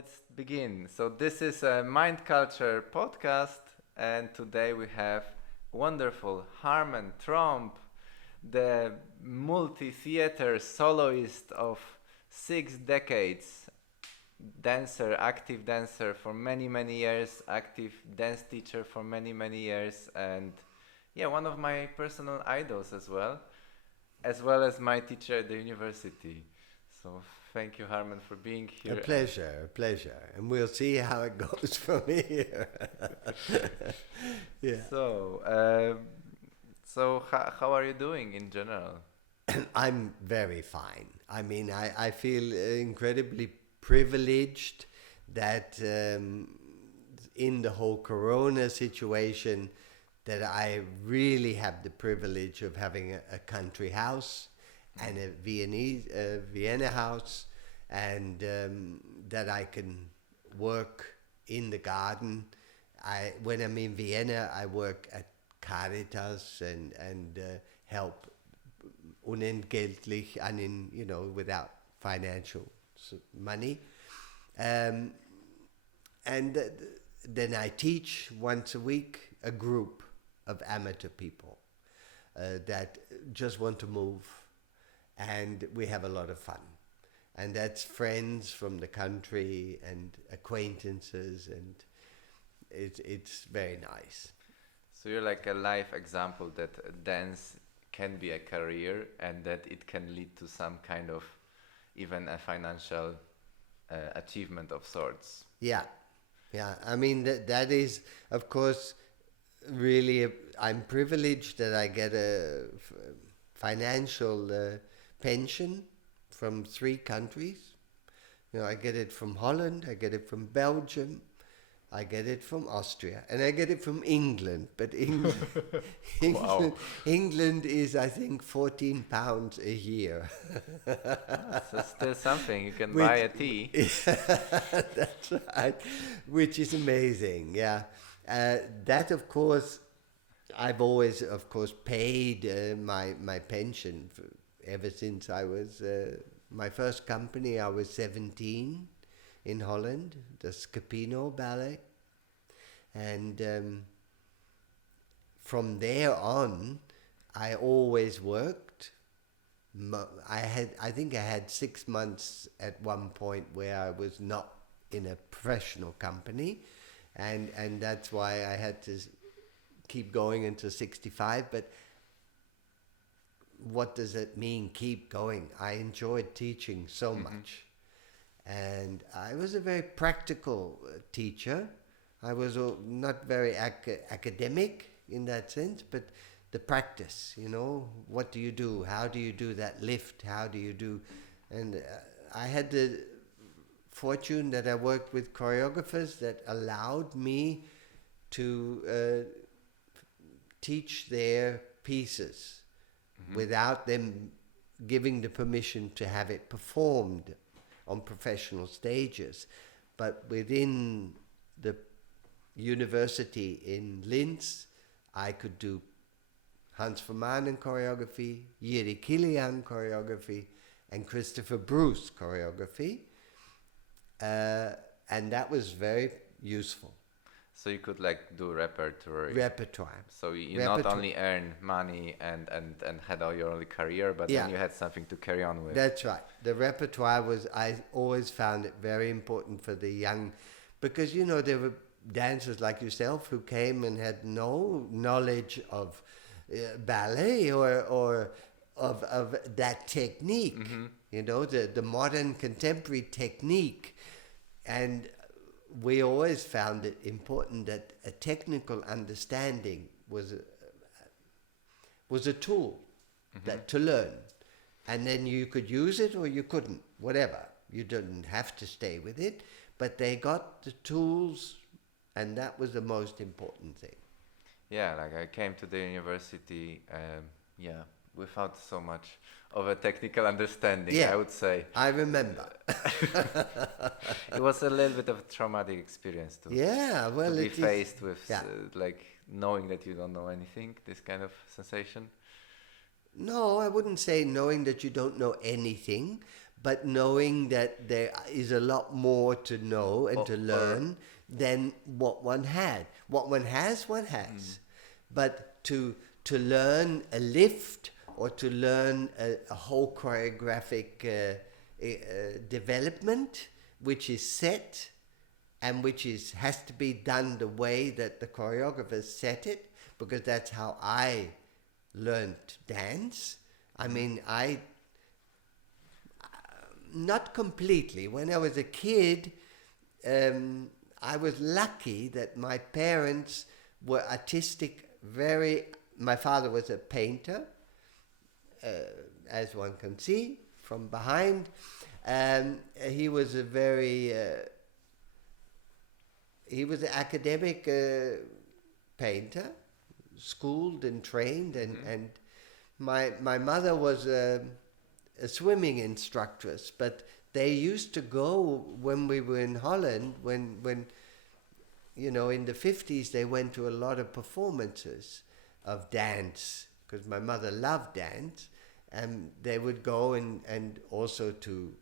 let's begin. So this is a Mind Culture podcast, and today we have wonderful Harmen Tromp, the multi-theater soloist of 6 decades, dancer, active dancer for many, many years, active dance teacher for many, many years, and yeah, one of my personal idols as well as my teacher at the university. So thank you, Harmen, for being A here. pleasure, a pleasure. And we'll see how it goes from here. Yeah. So how are you doing in general? I'm very fine. I mean, I feel incredibly privileged that in the whole Corona situation, that I really have the privilege of having a country house and a Vienna house, and that I can work in the garden. When I'm in Vienna, I work at Caritas and help unentgeltlich, without financial money. And then I teach once a week a group of amateur people that just want to move, and we have a lot of fun. And that's friends from the country and acquaintances, and it's very nice. So you're like a life example that dance can be a career and that it can lead to some kind of even a financial achievement of sorts. Yeah, yeah. I mean, that is, of course, really, I'm privileged that I get a financial pension from 3 countries. I get it from Holland, I get it from Belgium, I get it from Austria, and I get it from England. But Wow. England is, I think, £14 a year. So still something. You can Which- buy a tea. That's right, which is amazing. Yeah, that of course, I've always, of course, paid my pension ever since I was my first company. I was 17 in Holland, the Scapino Ballet, and from there on, I always worked. I think I had 6 months at one point where I was not in a professional company, and that's why I had to keep going until 65. But what does it mean, keep going? I enjoyed teaching so much, and I was a very practical teacher. I was not very academic in that sense, but the practice, what do you do? How do you do that lift? How do you do? And I had the fortune that I worked with choreographers that allowed me to teach their pieces without them giving the permission to have it performed on professional stages. But within the university in Linz, I could do Hans Vermanen choreography, Jiri Kilian choreography, and Christopher Bruce choreography. And that was very useful. So you could like do repertoire. Repertoire. So you not only earn money and had all your only career, but Yeah. then you had something to carry on with. That's right. The repertoire I always found it very important for the young, because, there were dancers like yourself who came and had no knowledge of ballet or of that technique, the modern contemporary technique. And we always found it important that a technical understanding was a tool that to learn, and then you could use it or you couldn't, whatever. You didn't have to stay with it, but they got the tools, and that was the most important thing. Yeah, like I came to the university, without so much of a technical understanding, Yeah. I would say. I remember. It was a little bit of a traumatic experience to be it is. faced with Yeah. like knowing that you don't know anything, this kind of sensation. No, I wouldn't say knowing that you don't know anything, but knowing that there is a lot more to know and to learn than what one had. What one has, one has. But to learn a lift or to learn a whole choreographic development, which is set and which has to be done the way that the choreographers set it, because that's how I learned dance. I mean, not completely. When I was a kid, I was lucky that my parents were artistic. My father was a painter, as one can see from behind. He was an academic painter, schooled and trained, and my mother was a swimming instructress, but they used to go when we were in Holland, when in the 50s, they went to a lot of performances of dance, because my mother loved dance, and they would go and also to,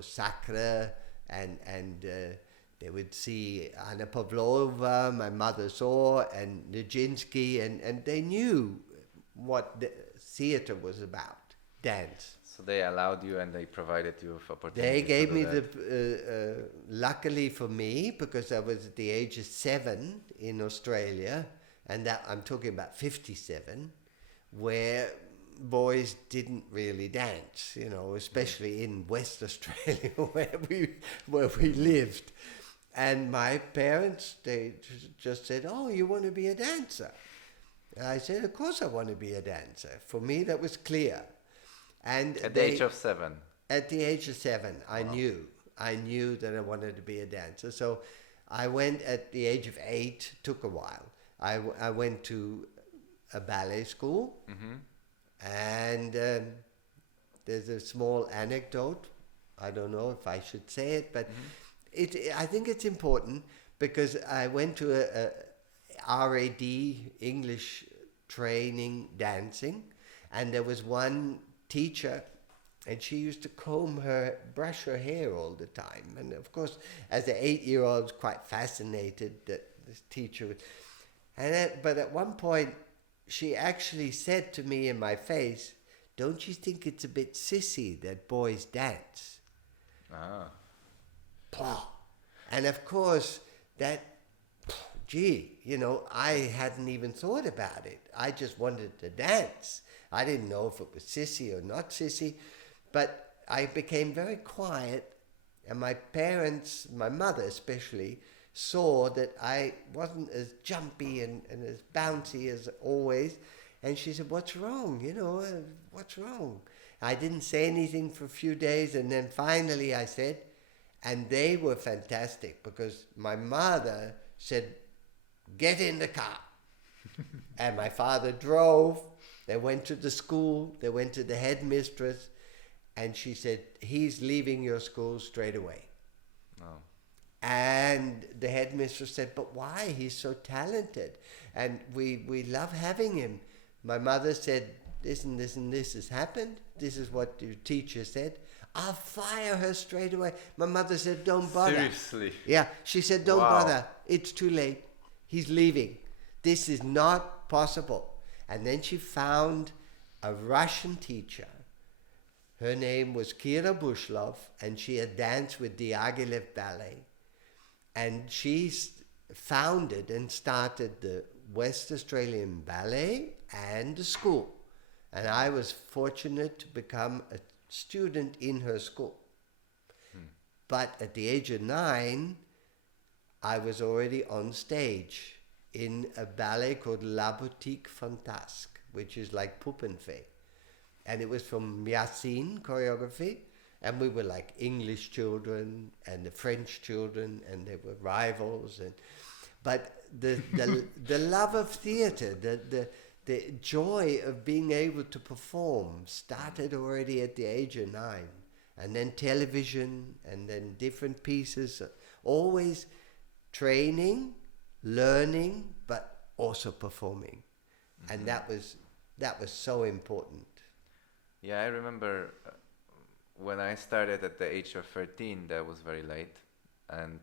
Sacre, and they would see Anna Pavlova, my mother saw, and Nijinsky, and they knew what the theater was about, dance. So they allowed you and they provided you with opportunities. They gave me luckily for me, because I was at the age of 7 in Australia, and that I'm talking about 57, where boys didn't really dance, especially in West Australia where we lived. And my parents, they just said, "Oh, you want to be a dancer?" And I said, "Of course I want to be a dancer." For me, that was clear. And at the age of 7? At the age of 7, Wow. I knew that I wanted to be a dancer. So I went at the age of 8, took a while. I went to a ballet school, and there's a small anecdote. I don't know if I should say it, but I think it's important, because I went to a RAD, English training dancing, and there was one teacher, and she used to brush her hair all the time. And of course, as an 8-year-old, I was quite fascinated that this teacher would. But at one point, she actually said to me in my face, "Don't you think it's a bit sissy that boys dance?" Ah. And of course, I hadn't even thought about it. I just wanted to dance. I didn't know if it was sissy or not sissy, but I became very quiet, and my parents, my mother especially, saw that I wasn't as jumpy and as bouncy as always, and she said, "What's wrong? What's wrong?" I didn't say anything for a few days, and then finally I said, and they were fantastic, because my mother said, "Get in the car." And my father drove. They went to the school. They went to the headmistress. And she said, "He's leaving your school straight away." Oh. And the headmistress said, "But why? He's so talented. And we love having him." My mother said, "This and this and this has happened. This is what your teacher said. I'll fire her straight away." My mother said, "Don't bother." Seriously? Yeah, she said, "Don't Wow. bother. It's too late. He's leaving. This is not possible." And then she found a Russian teacher. Her name was Kira Bushlov, and she had danced with Diaghilev Ballet. And she founded and started the West Australian Ballet and the school. And I was fortunate to become a student in her school. But at the age of 9, I was already on stage in a ballet called La Boutique Fantasque, which is like Puppenfee. And it was from Marcin choreography, and we were like English children and the French children, and they were rivals. But the love of theater, the joy of being able to perform started already at the age of 9. And then television, and then different pieces, always training, learning, but also performing. And that was so important. Yeah, I remember when I started at the age of 13, that was very late, and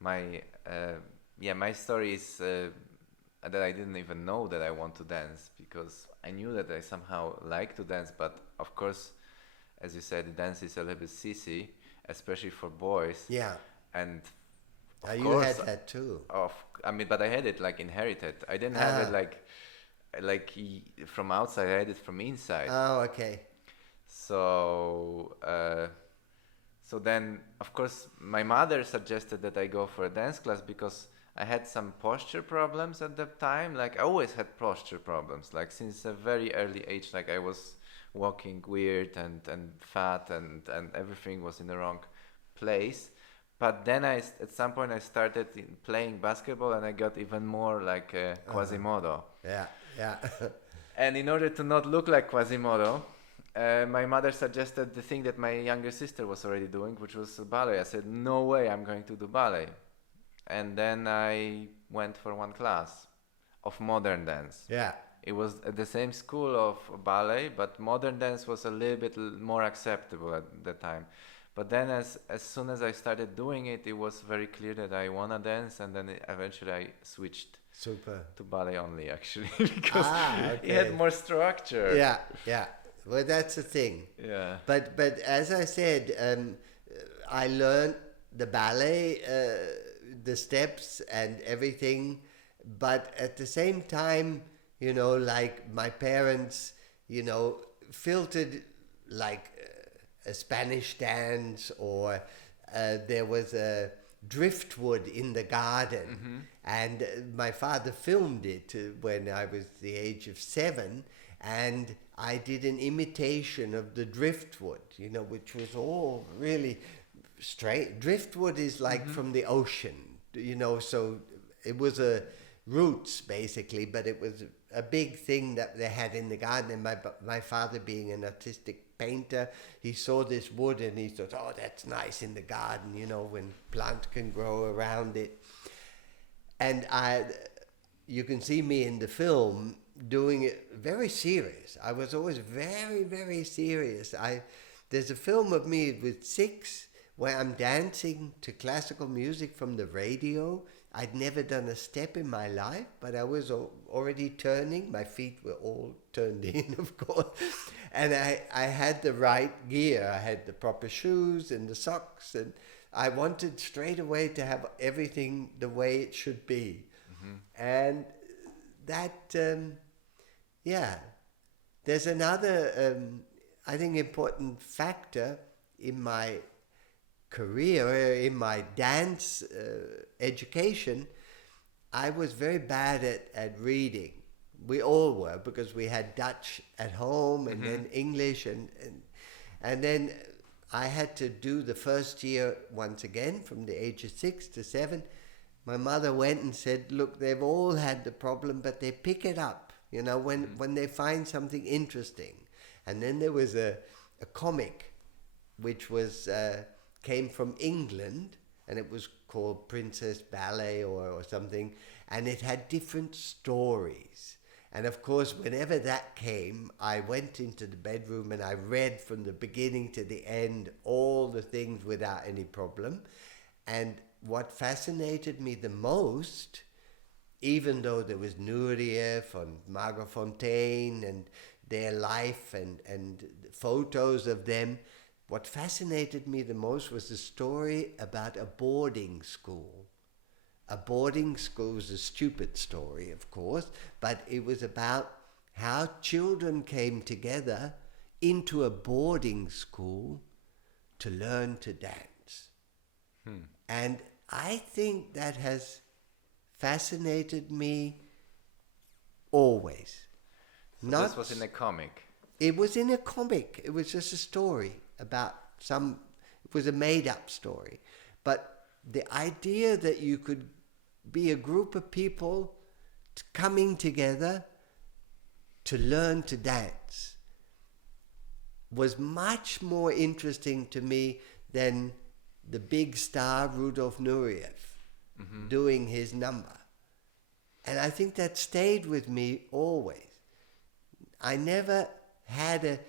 my my story is that I didn't even know that I want to dance, because I knew that I somehow like to dance, but of course, as you said, dance is a little bit sissy, especially for boys. Yeah. And You course, had that too. I mean, but I had it like inherited. I didn't have it from outside. I had it from inside. Oh, okay. So so then, of course, my mother suggested that I go for a dance class because I had some posture problems at the time. Like I always had posture problems. Like since a very early age, like I was walking weird and fat and everything was in the wrong place. But then at some point I started playing basketball and I got even more like Quasimodo. Yeah, yeah. And in order to not look like Quasimodo, my mother suggested the thing that my younger sister was already doing, which was ballet. I said, no way, I'm going to do ballet. And then I went for one class of modern dance. Yeah. It was at the same school of ballet, but modern dance was a little bit more acceptable at the time. But then as soon as I started doing it, it was very clear that I want to dance, and then eventually I switched to ballet only, actually, because it had more structure. Yeah, yeah. Well, that's the thing. Yeah. But as I said, I learned the ballet, the steps and everything. But at the same time, you know, like my parents, you know, filtered like a Spanish dance, or there was a driftwood in the garden, and my father filmed it when I was the age of 7, and I did an imitation of the driftwood, you know, which was all really straight. Driftwood is like from the ocean, you know, so it was a roots basically, but it was a big thing that they had in the garden. And my father, being an artistic painter, he saw this wood and he thought, oh, that's nice in the garden, you know, when plant can grow around it. And you can see me in the film doing it very serious. I was always very, very serious. There's a film of me with 6 where I'm dancing to classical music from the radio. I'd never done a step in my life, but I was already turning. My feet were all turned in, of course. And I had the right gear. I had the proper shoes and the socks. And I wanted straight away to have everything the way it should be. And that, there's another, I think, important factor in my career, in my dance education. I was very bad at reading. We all were, because we had Dutch at home and then English, and then I had to do the first year once again from the age of 6 to 7. My mother went and said, look, they've all had the problem, but they pick it up, you know, when they find something interesting. And then there was a comic which was came from England, and it was called Princess Ballet or something, and it had different stories. And of course, whenever that came, I went into the bedroom and I read from the beginning to the end all the things without any problem. And what fascinated me the most, even though there was Nureyev and Margot Fontaine and their life and photos of them, what fascinated me the most was the story about a boarding school. A boarding school was a stupid story, of course, but it was about how children came together into a boarding school to learn to dance. And I think that has fascinated me always. So this was in a comic? It was in a comic. It was just a story about it was a made-up story. But the idea that you could be a group of people coming together to learn to dance was much more interesting to me than the big star Rudolf Nureyev doing his number. And I think that stayed with me always. I never had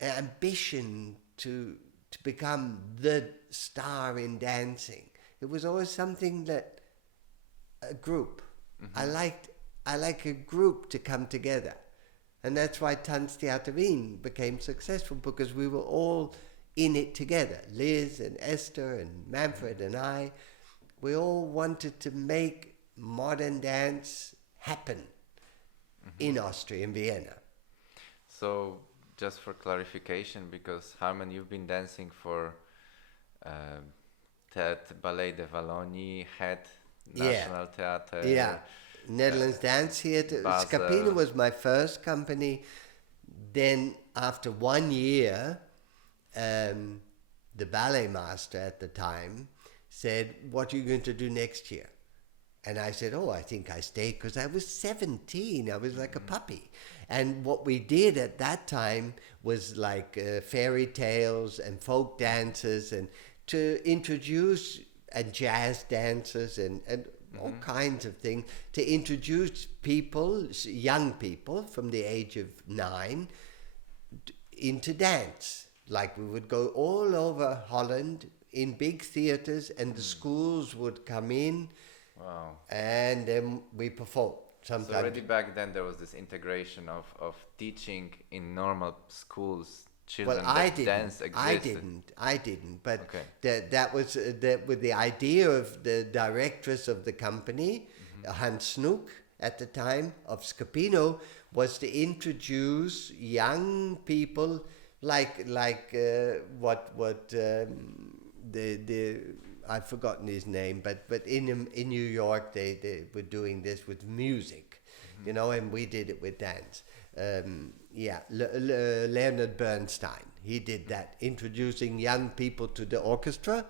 ambition to become the star in dancing. It was always something that a group. I like a group to come together, and that's why Tanztheater Wien became successful, because we were all in it together. Liz and Esther and Manfred and I, we all wanted to make modern dance happen in Austria, in Vienna. So, just for clarification, because Harmen, you've been dancing for Ballet de Valoni, Head National Theater. Yeah, Netherlands Dance Theater. Scapino was my first company. Then after 1 year, the ballet master at the time said, "What are you going to do next year?" And I said, "Oh, I think I stay," because I was 17. I was like a puppy. And what we did at that time was like fairy tales and folk dances, and to introduce, and jazz dances and all kinds of things, to introduce people, young people from the age of 9 into dance. Like we would go all over Holland in big theaters, and the schools would come in. Wow. And then we performed. Sometimes. So already back then there was this integration of teaching in normal schools children that dance existed. I didn't. But that was with the idea of the directress of the company, Hans Snoek, at the time, of Scapino, was to introduce young people like I've forgotten his name, but in New York they were doing this with music, you know, and we did it with dance. Leonard Bernstein, he did that, introducing young people to the orchestra,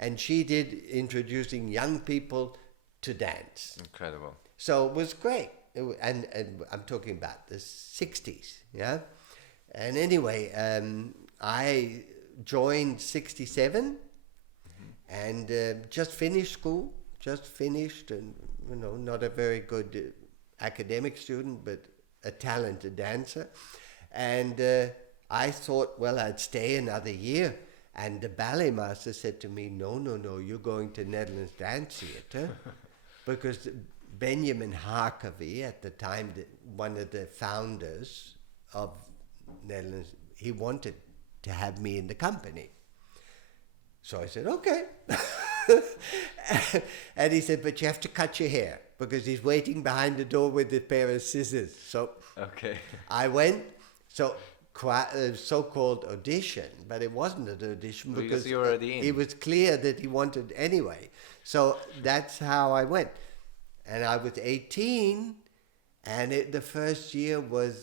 and she did introducing young people to dance. Incredible. So it was great, and I'm talking about the 60s, yeah. And anyway, I joined 67. And just finished school, and, you know, not a very good academic student, but a talented dancer. And I thought, well, I'd stay another year. And the ballet master said to me, no, you're going to Netherlands Dance Theater. Because Benjamin Harkavy, at the time, one of the founders of Netherlands, he wanted to have me in the company. So I said, okay. And he said, but you have to cut your hair, because he's waiting behind the door with a pair of scissors. So I went, so-called audition, but it wasn't an audition because you were already in. It was clear that he wanted anyway. So that's how I went. And I was 18, and the first year was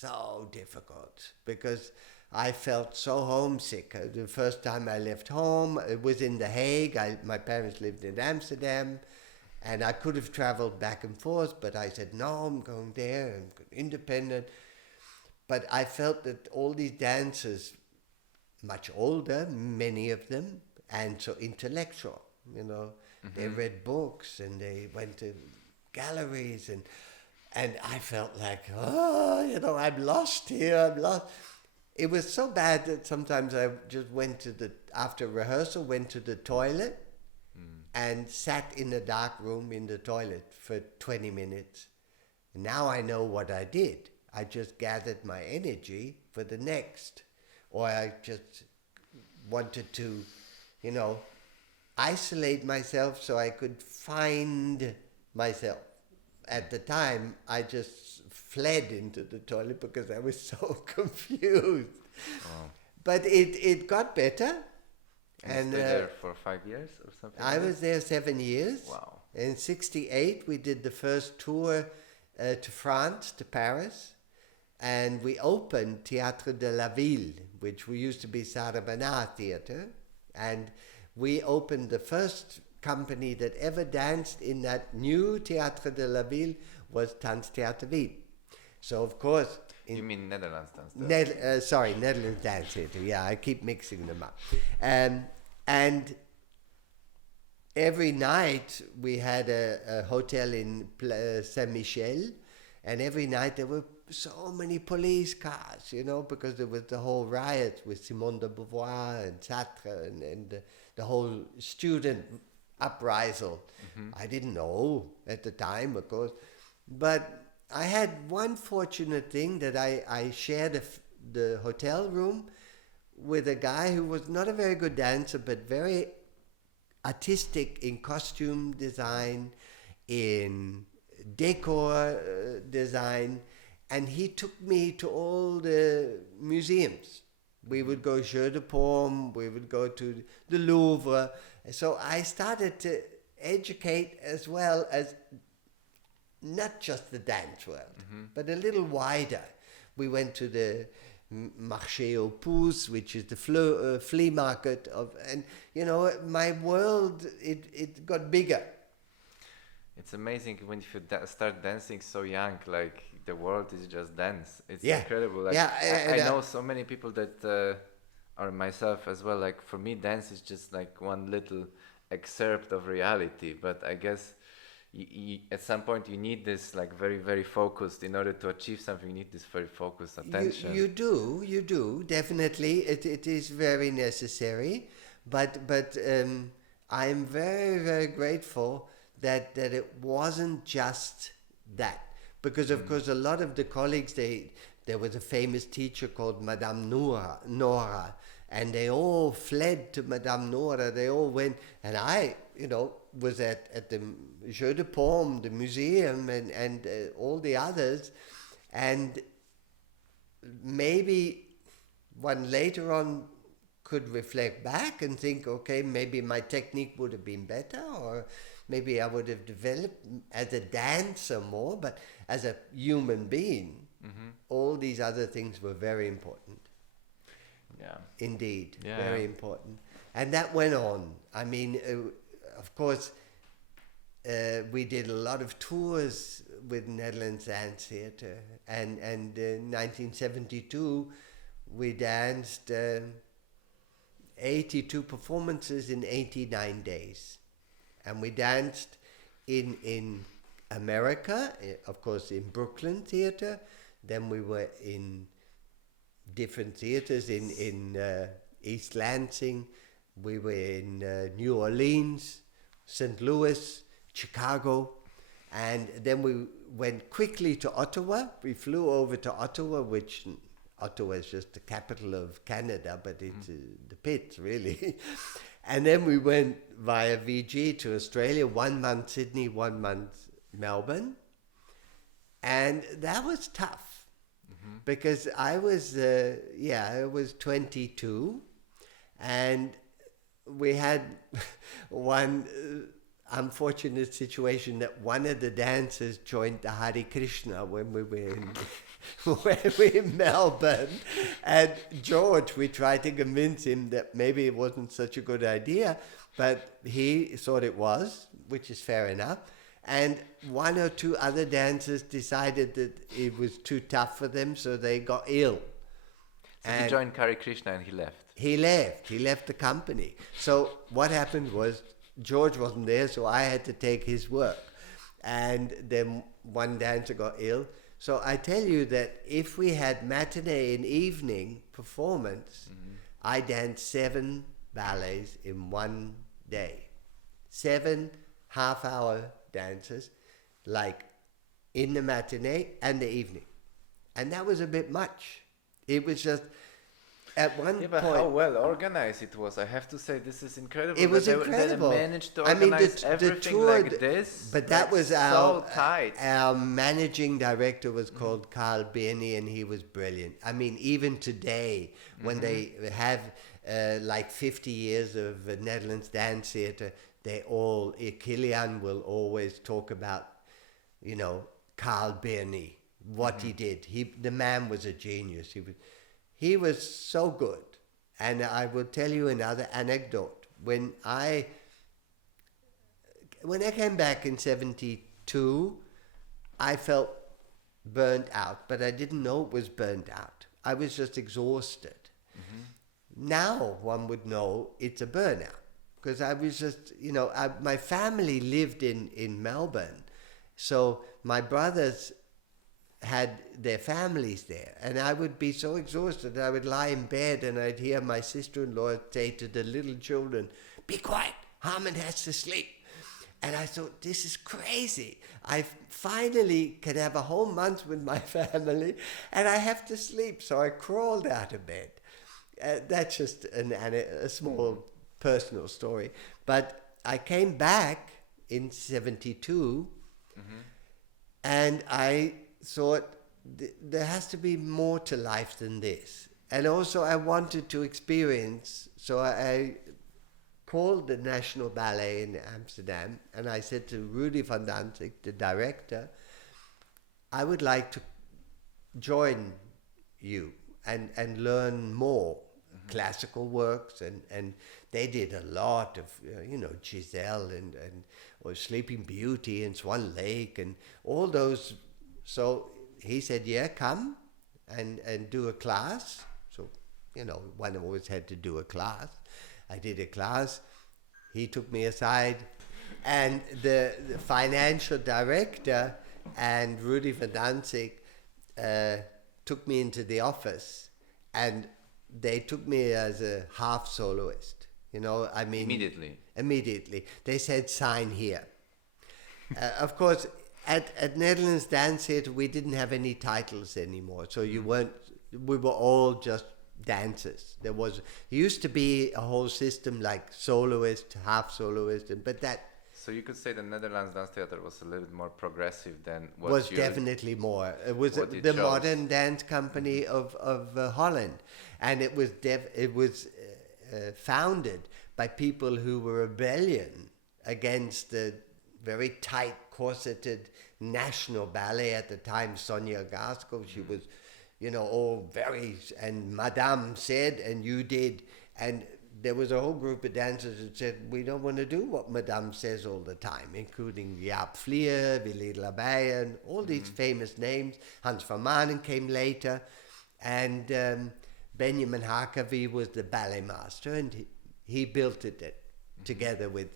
so difficult because I felt so homesick. The first time I left home, it was in The Hague. My parents lived in Amsterdam, and I could have traveled back and forth, but I said, no, I'm going there, I'm independent. But I felt that all these dancers, much older, many of them, and so intellectual, you know, they read books and they went to galleries, and I felt like, you know, I'm lost here, I'm lost. It was so bad that sometimes I just after rehearsal, went to the toilet and sat in a dark room in the toilet for 20 minutes. And now I know what I did. I just gathered my energy for the next. Or I just wanted to, you know, isolate myself so I could find myself. At the time, I just fled into the toilet because I was so confused. Wow. But it got better. And you stayed there for 5 years or something? I was there 7 years. Wow. In 68, we did the first tour to France, to Paris. And we opened Théâtre de la Ville, which used to be Sarah Bernard Theatre. And we opened the first company that ever danced in that new Théâtre de la Ville was Tanztheater Wien. So, of course... You mean Netherlands Dance Theater? Netherlands Dance Theater. Yeah, I keep mixing them up. And every night we had a hotel in Saint-Michel, and every night there were so many police cars, you know, because there was the whole riot with Simone de Beauvoir and Sartre and the whole student uprisal. I didn't know at the time, of course, but I had one fortunate thing that I shared the hotel room with a guy who was not a very good dancer, but very artistic in costume design, in decor design, and he took me to all the museums. We would go Jeu de Paume, we would go to the Louvre. So I started to educate as well as not just the dance world, but a little wider. We went to the Marché aux Puces, which is the flea market and you know, my world, it got bigger. It's amazing when you start dancing so young, like the world is just dance. It's Yeah. incredible. Like, Yeah, I know so many people that are myself as well. Like for me, dance is just like one little excerpt of reality. But I guess at some point you need this like very, very focused in order to achieve something. You need this very focused attention. You do definitely. It is very necessary, but I'm very, very grateful that it wasn't just that, because of course a lot of the colleagues, there was a famous teacher called Madame Nora, and they all fled to Madame Nora. They all went, and I, you know, was at the Jeu de Paume, the museum, and all the others, and maybe one later on could reflect back and think, okay, maybe my technique would have been better, or maybe I would have developed as a dancer more, but as a human being, all these other things were very important. Yeah. Indeed, Yeah. very important. And that went on. I mean, of course, we did a lot of tours with Netherlands Dance Theatre, and in 1972 we danced 82 performances in 89 days, and we danced in America, of course, in Brooklyn Theatre. Then we were in different theaters in East Lansing. We were in New Orleans, St. Louis, Chicago, and then we went quickly to Ottawa. We flew over to Ottawa, which Ottawa is just the capital of Canada, but it's the pits, really. And then we went via VG to Australia, 1 month Sydney, 1 month Melbourne. And that was tough because I was 22, and we had one unfortunate situation that one of the dancers joined the Hare Krishna when we were in Melbourne, and George, we tried to convince him that maybe it wasn't such a good idea, but he thought it was, which is fair enough. And one or two other dancers decided that it was too tough for them, so they got ill. So he joined Hare Krishna and he left. He left the company. So what happened was George wasn't there, so I had to take his work. And then one dancer got ill. So I tell you that if we had matinee and evening performance, I danced 7 ballets in one day. 7 half-hour dances, like in the matinee and the evening. And that was a bit much. It was just, at one Yeah, but point... how well organized it was. I have to say, this is incredible. It was that incredible. They managed to organize everything tour, like this. But that was so tight. Our managing director was called Carl Berni, and he was brilliant. I mean, even today, when they have like 50 years of Netherlands Dance Theatre, Kilian will always talk about, you know, Carl Berni, what he did. The man was a genius. He was so good. And I will tell you another anecdote. When I came back in 72, I felt burnt out, but I didn't know it was burnt out. I was just exhausted. Now one would know it's a burnout, because I was just, you know, my family lived in Melbourne. So my brothers had their families there, and I would be so exhausted that I would lie in bed and I'd hear my sister-in-law say to the little children, "Be quiet, Harmen has to sleep." And I thought, this is crazy. I finally can have a whole month with my family and I have to sleep. So I crawled out of bed. That's just a small personal story. But I came back in 72 and I thought there has to be more to life than this. And also I wanted to experience, so I called the National Ballet in Amsterdam and I said to Rudy van Danzig, the director, I would like to join you and learn more classical works, and they did a lot of Giselle or Sleeping Beauty and Swan Lake and all those. So he said, yeah, come and do a class. So one always had to do a class. I did a class. He took me aside, and the financial director and Rudy van Danzig took me into the office, and they took me as a half soloist. Immediately. They said, sign here. Of course, at Netherlands Dance Theatre, we didn't have any titles anymore. So we were all just dancers. There used to be a whole system like soloist, half soloist, but that. So you could say the Netherlands Dance Theatre was a little bit more progressive than what was definitely more. It was the modern dance company of Holland, and it was founded by people who were rebellion against the very tight corseted national ballet at the time. Sonia Gaskell, she was, all very, and Madame said, and you did, and there was a whole group of dancers that said, we don't want to do what Madame says all the time, including Jaap Vlier, Willy Labeyen, all these famous names. Hans van Manen came later, and Benjamin Harkavy was the ballet master, and he built it together with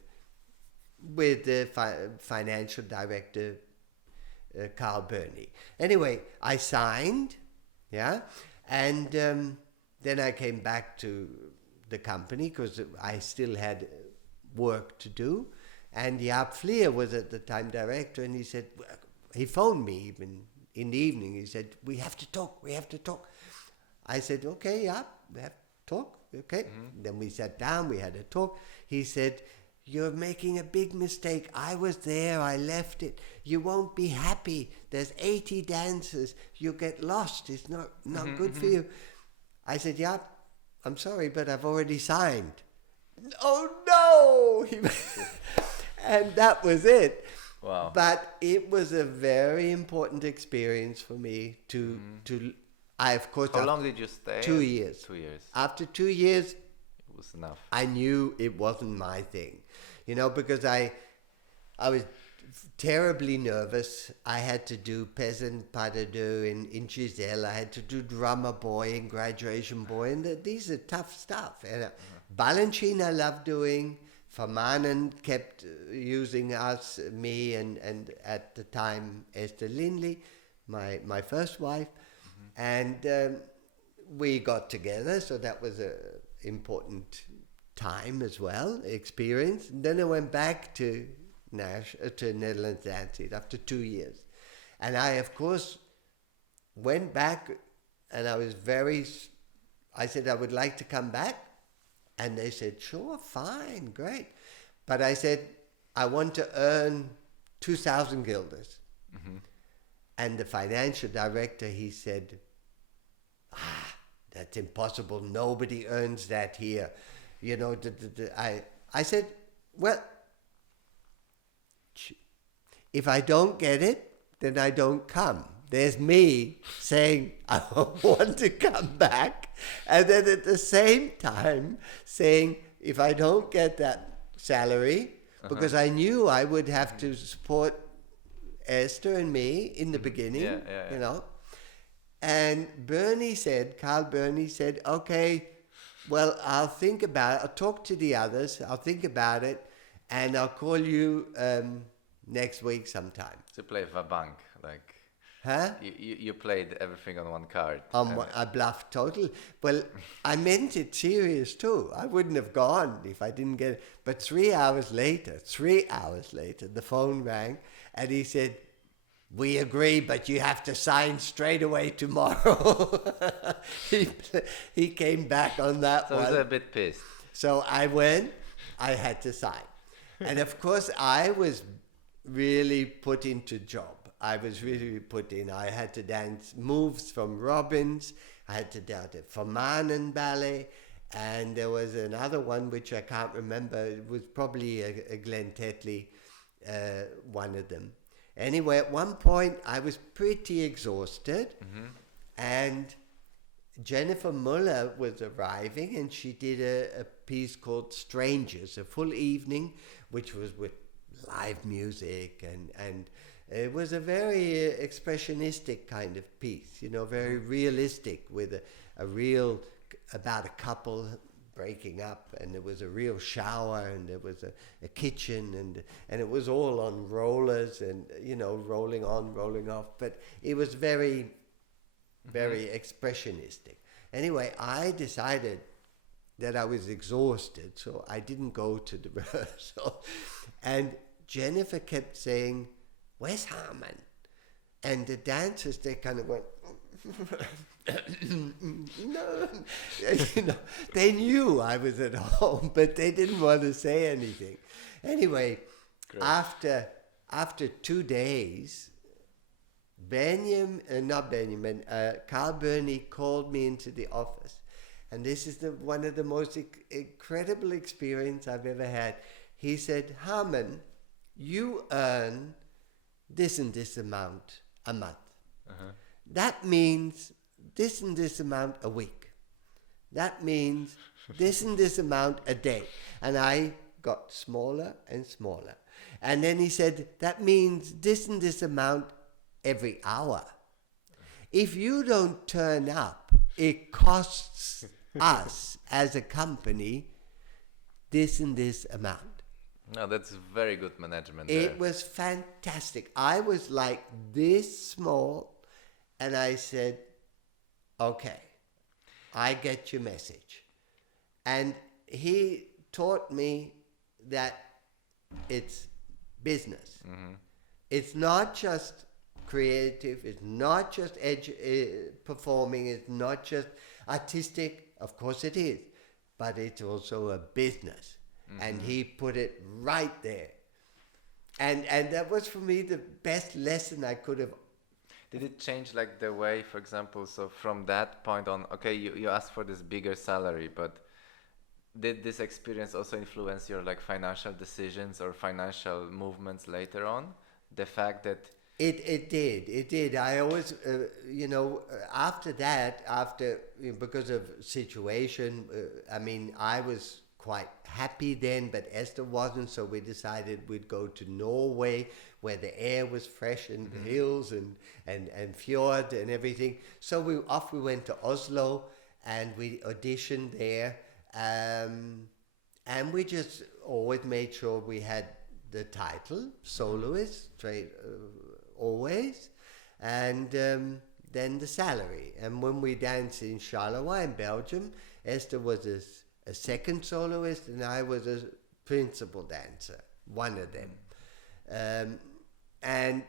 the financial director, Carl Burney. Anyway, I signed, and then I came back to the company because I still had work to do. And Jaap Vlier was at the time director, and he said, he phoned me even in the evening. He said, we have to talk. I said, okay, Jaap, we have to talk. Okay. Then we sat down, we had a talk. He said, you're making a big mistake. I was there, I left it. You won't be happy. There's 80 dancers. You get lost. It's not good for you. I said, yeah, I'm sorry, but I've already signed. Oh no! And that was it. Wow. But it was a very important experience for me to I, of course... How long did you stay? 2 years. 2 years. After 2 years... It was enough. I knew it wasn't my thing. Because I was terribly nervous. I had to do Peasant Pas de Deux in Giselle. I had to do Drummer Boy and Graduation Boy. And these are tough stuff. And Balanchine I loved doing. Van Manen kept using me, and at the time Esther Lindley, my first wife. And we got together, so that was a important time as well, experience. And then I went back to Netherlands Dance Theatre after 2 years. And I, of course, went back, and I said I would like to come back. And they said, sure, fine, great. But I said, I want to earn 2,000 guilders. And the financial director, he said, that's impossible. Nobody earns that here. I said, well, if I don't get it, then I don't come. There's me saying I want to come back, and then at the same time saying if I don't get that salary, because I knew I would have to support Esther and me in the beginning, And Carl Burney said, okay, well, I'll think about it. I'll talk to the others. I'll think about it, and I'll call you next week sometime. To play Vabank, like... Huh? You played everything on one card. I bluffed total. Well, I meant it serious too. I wouldn't have gone if I didn't get it. But 3 hours later, the phone rang and he said, "We agree, but you have to sign straight away tomorrow." he came back on that So one. I was a bit pissed. So I went, I had to sign. And of course, I was really put into job. I was really put in. I had to dance moves from Robbins. I had to dance it for Manen ballet. And there was another one which I can't remember. It was probably a Glenn Tetley, one of them. Anyway, at one point, I was pretty exhausted. And Jennifer Muller was arriving, and she did a piece called Strangers, a full evening, which was with live music, and it was a very expressionistic kind of piece, very realistic, with a real, about a couple breaking up, and there was a real shower, and there was a kitchen, and it was all on rollers, and rolling on, rolling off, but it was very, very expressionistic. Anyway, I decided that I was exhausted, so I didn't go to the rehearsal. And Jennifer kept saying, "Where's Harmen?" And the dancers, they kind of went, no. They knew I was at home, but they didn't want to say anything. Anyway, Great. after 2 days, Carl Burney called me into the office. And this is one of the most incredible experience I've ever had. He said, "Harmen, you earn this and this amount a month. That means this and this amount a week. That means this and this amount a day." And I got smaller and smaller. And then he said, "That means this and this amount every hour. If you don't turn up, it costs us as a company this and this amount." No, that's very good management. It was fantastic. I was like this small, and I said, "Okay, I get your message." And he taught me that it's business. It's not just creative, it's not just performing, it's not just artistic. Of course it is, but it's also a business. And he put it right there. And that was for me the best lesson I could have. Did it change like the way, for example, so from that point on, okay, you asked for this bigger salary, but did this experience also influence your like financial decisions or financial movements later on? The fact that It did. I always, after that, because of situation, I was quite happy then, but Esther wasn't, so we decided we'd go to Norway, where the air was fresh and the hills and fjord and everything. So we went to Oslo, and we auditioned there, and we just always made sure we had the title, soloist, straight, always, and then the salary. And when we danced in Charleroi in Belgium, Esther was a second soloist, and I was a principal dancer, one of them. And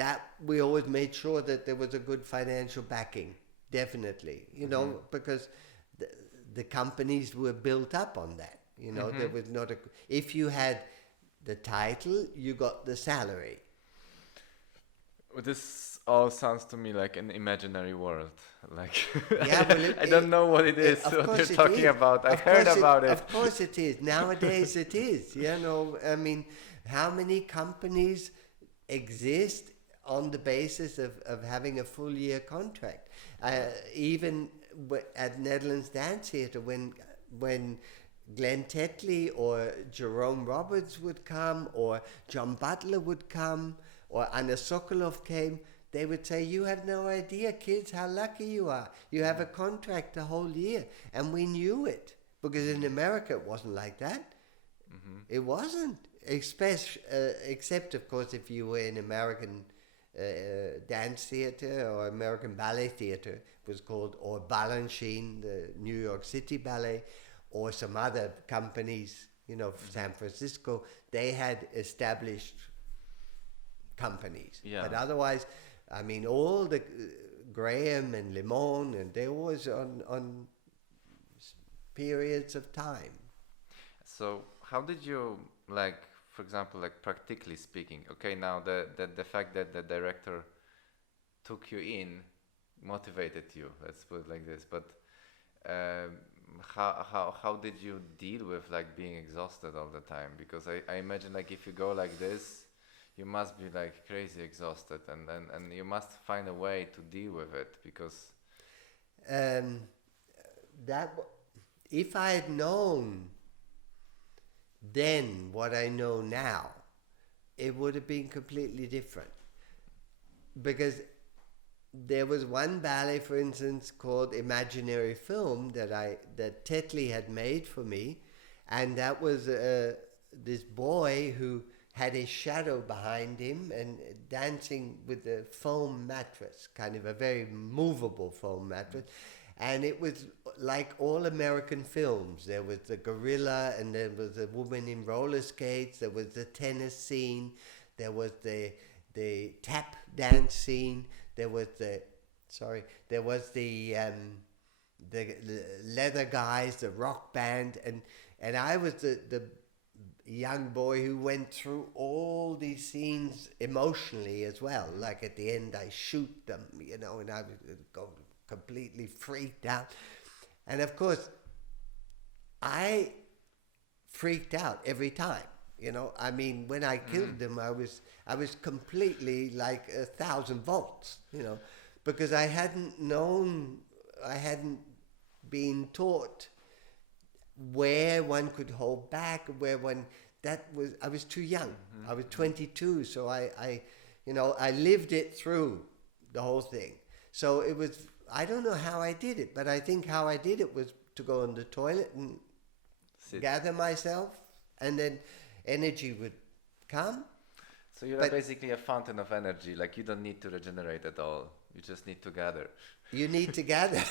that we always made sure that there was a good financial backing, definitely, because the companies were built up on that. There was not if you had the title, you got the salary. this all sounds to me like an imaginary world. Like, Yeah, well, I don't know what it is, what you're talking about. I heard about it. Of course it is. Nowadays it is. How many companies exist on the basis of having a full year contract? Even at Netherlands Dance Theatre, when Glenn Tetley or Jerome Roberts would come, or John Butler would come, or Anna Sokolov came, they would say, "You have no idea, kids, how lucky you are. You have a contract the whole year." And we knew it, because in America it wasn't like that. It wasn't, except of course if you were in American dance theater or American ballet theater. It was called, or Balanchine, the New York City Ballet, or some other companies, San Francisco. They had established companies. Yeah. But otherwise, I mean, all the Graham and Limon, and they always on periods of time. So how did you, like, for example, like practically speaking, okay, now the fact that the director took you in motivated you, let's put it like this, but how did you deal with like being exhausted all the time? Because I imagine like if you go like this, you must be like crazy exhausted, and you must find a way to deal with it, because if I had known then what I know now, it would have been completely different. Because there was one ballet, for instance, called Imaginary Film that Tetley had made for me, and that was this boy who had a shadow behind him and dancing with a foam mattress, kind of a very movable foam mattress. And it was like all American films. There was the gorilla, and there was a woman in roller skates. There was the tennis scene. There was the tap dance scene. There was the leather guys, the rock band, and I was the young boy who went through all these scenes emotionally as well. Like at the end, I shoot them, and I would go completely freaked out. And of course, I freaked out every time. I mean, when I killed them, I was completely like 1,000 volts, because I hadn't been taught where one could hold back, I was too young. I was 22, so I lived it through the whole thing. So it was, I don't know how I did it, but I think how I did it was to go in the toilet and gather myself, and then energy would come. So you're basically a fountain of energy. Like, you don't need to regenerate at all. You just need to gather. You need to gather.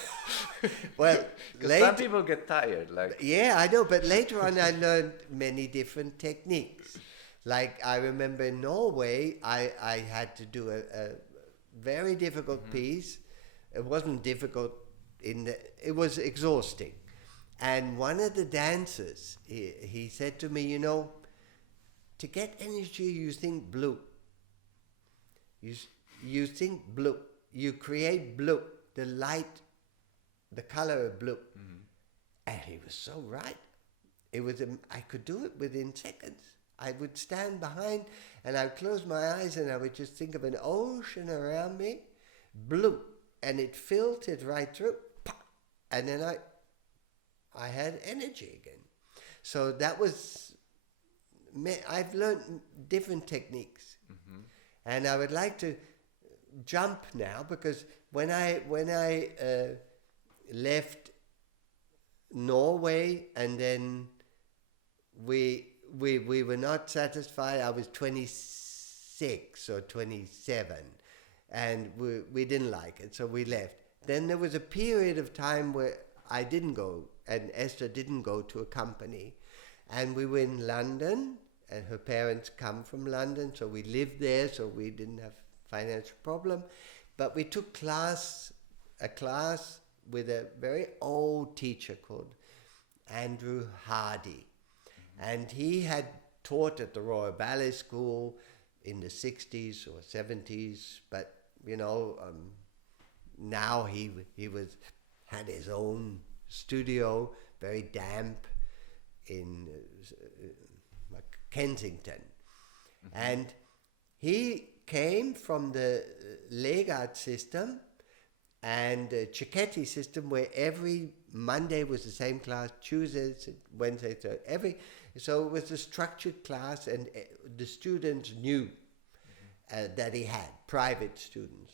Well, some people get tired. Like, yeah, I know. But later on, I learned many different techniques. Like, I remember in Norway, I had to do a very difficult piece. It wasn't difficult it was exhausting. And one of the dancers, he said to me, to get energy, you think blue. You think blue. You create blue, the light, the color of blue. And he was so right. I could do it within seconds. I would stand behind and I would close my eyes and I would just think of an ocean around me, blue, and it filtered right through, and then I had energy again. So that was, I've learned different techniques, and I would like to jump now, because when I left Norway, and then we were not satisfied. I was 26 or 27, and we didn't like it, so we left. Then there was a period of time where I didn't go, and Esther didn't go to a company, and we were in London, and her parents come from London, so we lived there, so we didn't have financial problem. But we took a class with a very old teacher called Andrew Hardy. And he had taught at the Royal Ballet School in the 60s or 70s, but now he had his own studio, very damp, in Kensington. And he came from the Legard system and the Cecchetti system, where every Monday was the same class, Tuesdays, Wednesdays, so it was a structured class, and the students knew that he had private students.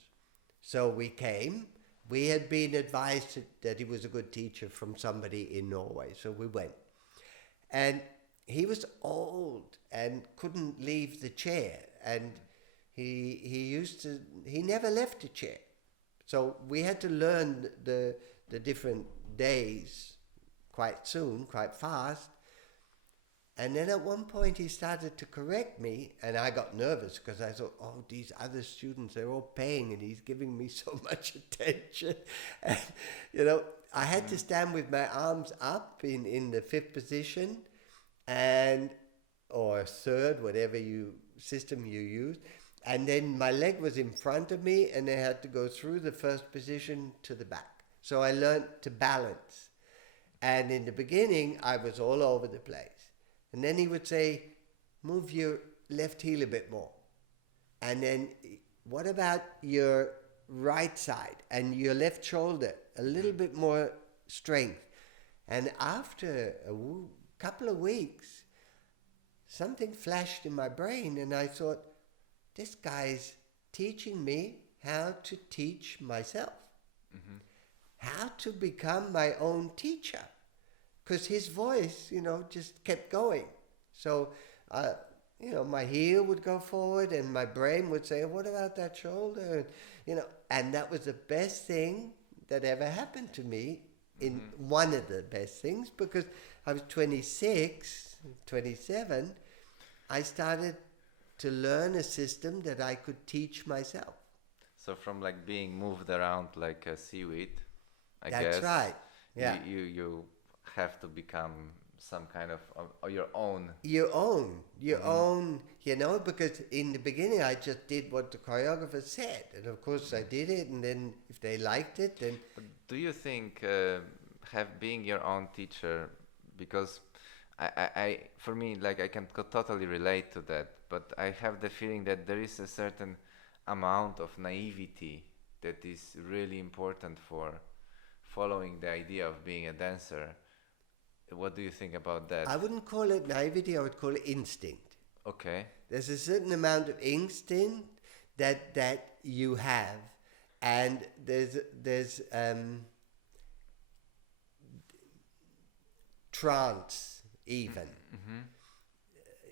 So we came. We had been advised that he was a good teacher from somebody in Norway, so we went. And he was old and couldn't leave the chair, and he never left a chair. So we had to learn the different days quite soon, quite fast. And then at one point he started to correct me, and I got nervous because I thought, oh, these other students, they're all paying and he's giving me so much attention. And, you know, I had to stand with my arms up in the fifth position or third, whatever system you use. And then my leg was in front of me and I had to go through the first position to the back. So I learned to balance. And in the beginning, I was all over the place. And then he would say, move your left heel a bit more. And then, what about your right side and your left shoulder? A little bit more strength. And after a couple of weeks, something flashed in my brain and I thought, this guy's teaching me how to teach myself. Mm-hmm. How to become my own teacher. Because his voice, you know, just kept going. So, you know, my heel would go forward and my brain would say, what about that shoulder? You know, and that was the best thing that ever happened to me, in one of the best things, because I was 26, 27, I started to learn a system that I could teach myself. So from like being moved around like a seaweed, I guess. That's right. Yeah. You have to become some kind of your own. Your own, you know, because in the beginning I just did what the choreographer said. And of course I did it, and then if they liked it, then... But do you think being your own teacher, because I for me, like I can totally relate to that, but I have the feeling that there is a certain amount of naivety that is really important for following the idea of being a dancer. What do you think about that? I wouldn't call it naivety, I would call it instinct. Okay. There's a certain amount of instinct that you have, and there's trance even. Mm-hmm.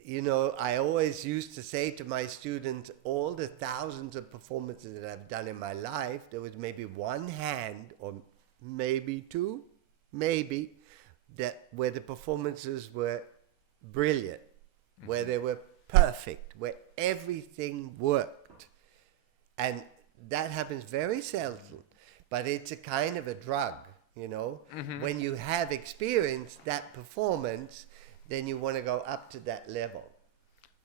You know, I always used to say to my students, all the thousands of performances that I've done in my life, there was maybe one hand or maybe two, maybe, that where the performances were brilliant, where they were perfect, where everything worked. And that happens very seldom, but it's a kind of a drug, you know. Mm-hmm. When you have experienced that performance, then you want to go up to that level.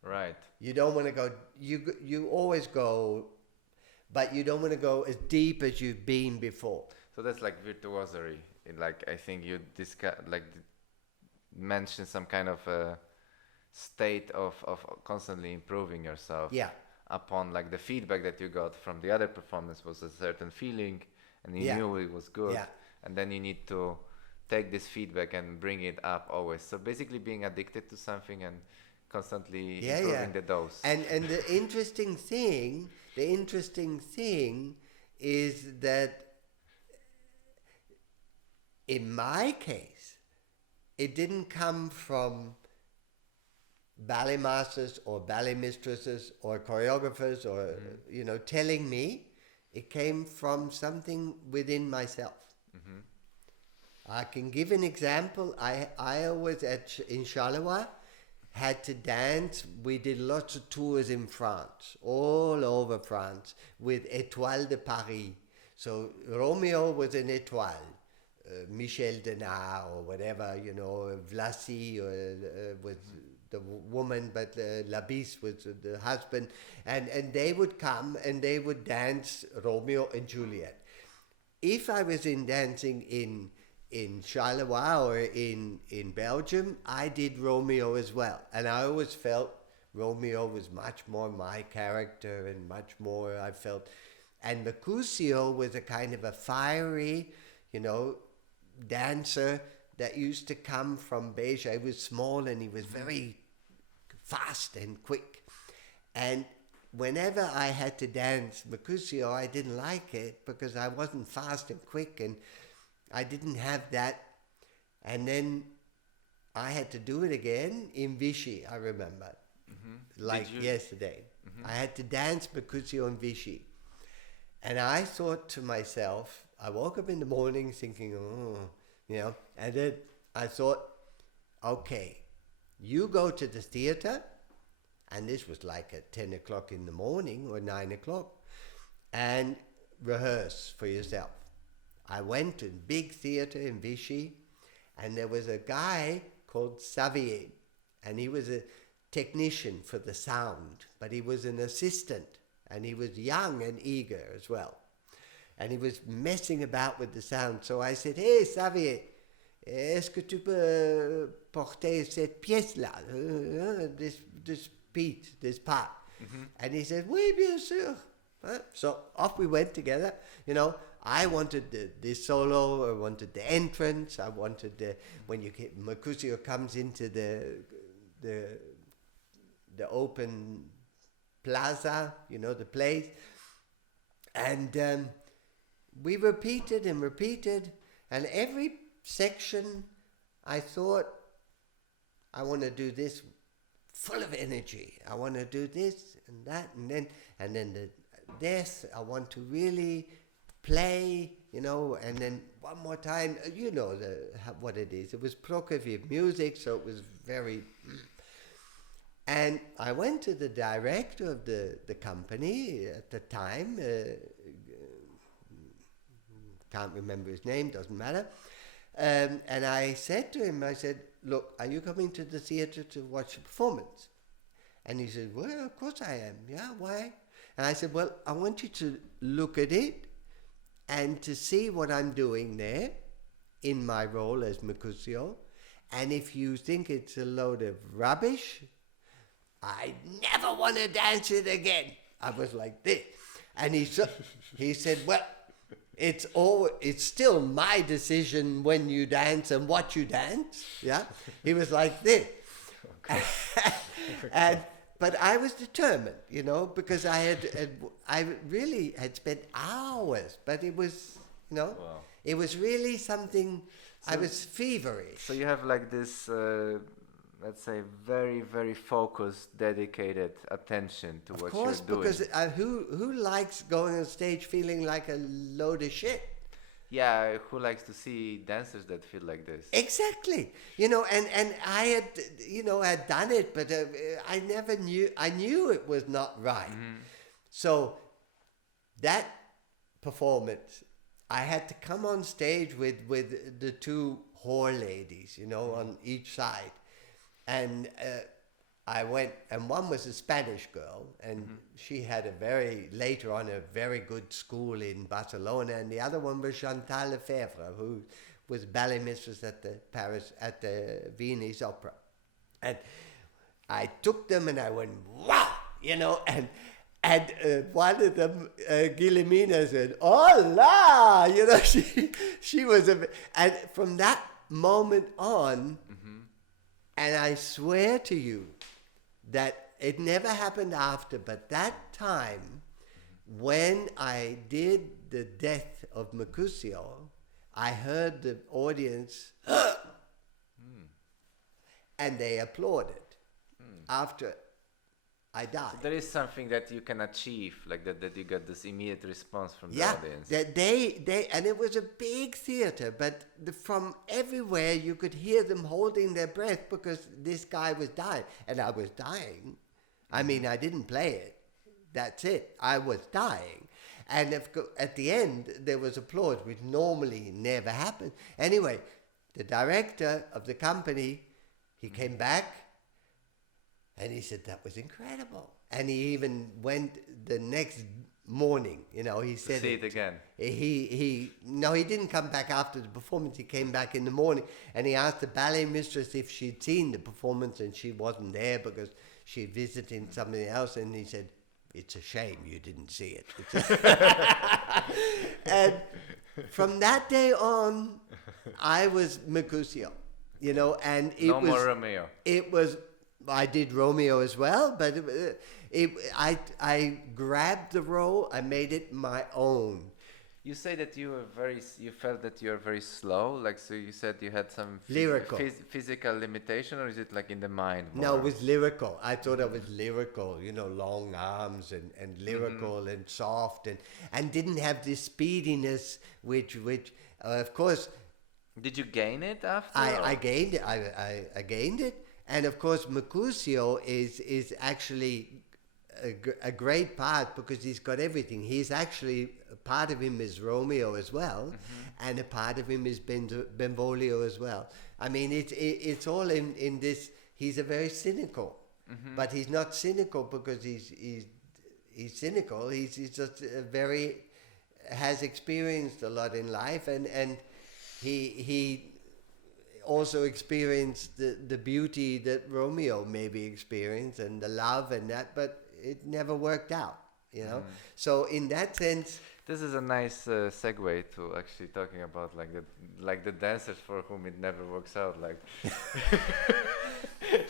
Right. You don't want to go, you always go, but you don't want to go as deep as you've been before. So that's like virtuosery. Like I think you mentioned some kind of a state of constantly improving yourself. Yeah. Upon like the feedback that you got from the other performance was a certain feeling, and you knew it was good. Yeah. And then you need to take this feedback and bring it up always. So basically being addicted to something and constantly improving the dose. And the interesting thing is that in my case, it didn't come from ballet masters or ballet mistresses or choreographers or, you know, telling me. It came from something within myself. Mm-hmm. I can give an example. I always, in Charleroi, had to dance. We did lots of tours in France, all over France, with Étoile de Paris. So Romeo was an étoile. Michel Denard or whatever, you know, Vlasi was the woman, but Labisse was the husband. And they would come and they would dance Romeo and Juliet. If I was dancing in Charleroi or in Belgium, I did Romeo as well. And I always felt Romeo was much more my character and much more I felt. And Mercutio was a kind of a fiery, you know, dancer that used to come from Beja. He was small and he was very fast and quick. And whenever I had to dance Mercutio, I didn't like it because I wasn't fast and quick and I didn't have that. And then I had to do it again in Vichy, I remember, like yesterday. I had to dance Mercutio and Vichy. And I thought to myself, I woke up in the morning thinking, and then I thought, okay, you go to the theater, and this was like at 10 o'clock in the morning or 9 o'clock, and rehearse for yourself. I went to a big theater in Vichy, and there was a guy called Xavier, and he was a technician for the sound, but he was an assistant, and he was young and eager as well. And he was messing about with the sound. So I said, hey, Xavier, est-ce que tu peux porter cette pièce-là, this beat, this part? And he said, oui, bien sûr. So off we went together. I wanted the solo, I wanted the entrance, I wanted when Mercutio comes into the open plaza, the place. And we repeated, and every section I thought, I want to do this full of energy. I want to do this and that, and then this, I want to really play, and then one more time, what it is. It was Prokofiev music, so it was very... And I went to the director of the company at the time, can't remember his name, doesn't matter, and I said to him, look, are you coming to the theater to watch a performance? And he said, well, of course I am. Yeah, why? And I said, well, I want you to look at it and to see what I'm doing there in my role as Mercutio. And if you think it's a load of rubbish, I never want to dance it again. I was like this. And he said, well, it's still my decision when you dance and what you dance. Yeah. He was like this. But I was determined, because I really had spent hours, but it was, wow. It was really something, I was feverish. So you have like this, let's say, very, very focused, dedicated attention to what you're doing. Of course, because who likes going on stage feeling like a load of shit? Yeah, who likes to see dancers that feel like this? Exactly. And I had, had done it, but I never knew, I knew it was not right. Mm-hmm. So that performance, I had to come on stage with the two whore ladies, on each side. And I went, and one was a Spanish girl, and she had later on a very good school in Barcelona, and the other one was Chantal Lefebvre, who was ballet mistress at the Viennese Opera. And I took them and I went, wow, and one of them, Guillemina, said, hola, she was and from that moment on, and I swear to you that it never happened after, but that time when I did the death of Mercutio, I heard the audience, and they applauded after I died. So there is something that you can achieve, like that you got this immediate response from the audience. Yeah, they and it was a big theater, but from everywhere you could hear them holding their breath because this guy was dying, and I was dying. I mean, I didn't play it. That's it. I was dying. And at the end, there was applause, which normally never happens. Anyway, the director of the company, he came back, and he said, that was incredible. And he even went the next morning, he said... See it again. He didn't come back after the performance. He came back in the morning, and he asked the ballet mistress if she'd seen the performance, and she wasn't there because she visited somebody else, and he said, it's a shame you didn't see it. And from that day on, I was Mercutio, and it was... No more Romeo. It was... I did Romeo as well, but I grabbed the role. I made it my own. You say that you were you felt that you were very slow, like, so you said you had some Lyrical. physical limitation, or is it like in the mind No, more? it was lyrical. I thought I was lyrical, you know, long arms and lyrical and soft and didn't have this speediness, which of course, Did you gain it after? I gained it. I gained it, and of course, Mercutio is actually a great part because he's got everything. He's actually a part of him is Romeo as well, and a part of him is Benvolio as well. I mean, it's all in this. He's a very cynical, but he's not cynical because he's cynical. He's just a very has experienced a lot in life, and he also experienced the beauty that Romeo maybe experienced and the love and that, but it never worked out, you know. So in that sense, This is a nice segue to actually talking about like the dancers for whom it never works out. Like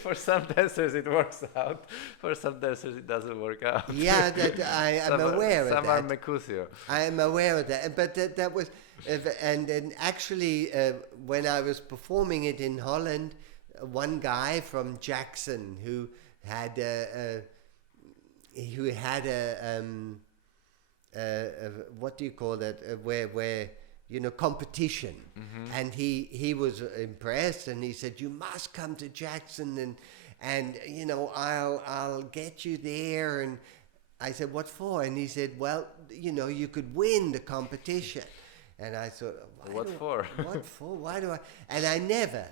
for some dancers it works out, for some dancers it doesn't work out. yeah, that I am aware of that. Some are Mercutio. I am aware of that, but that was, and then actually when I was performing it in Holland, one guy from Jackson who had a what do you call that? Where you know, competition, and he was impressed, and he said, "You must come to Jackson, and you know, I'll get you there." And I said, "What for?" And he said, "Well, you know, you could win the competition." And I thought, What for? What for? Why do I? And I never.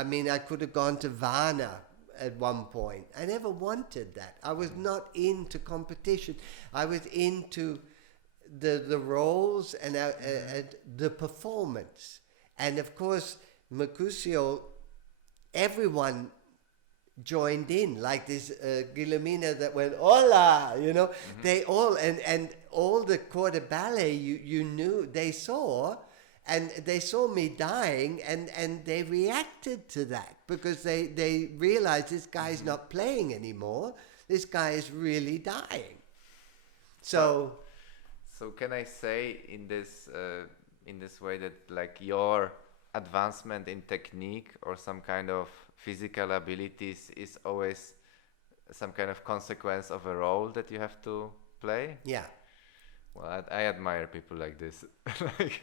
I mean, I could have gone to Vienna at one point. I never wanted that. I was not into competition. I was into the roles and the performance. And of course, Mercutio, everyone joined in, like this Guillermina that went hola, you know. They all and all the corps de ballet you knew, they saw, and they saw me dying, and they reacted to that because they realized this guy's not playing anymore. This guy is really dying. So can I say in this way that like your advancement in technique or some kind of physical abilities is always some kind of consequence of a role that you have to play? yeah. Well, I admire people like this. Like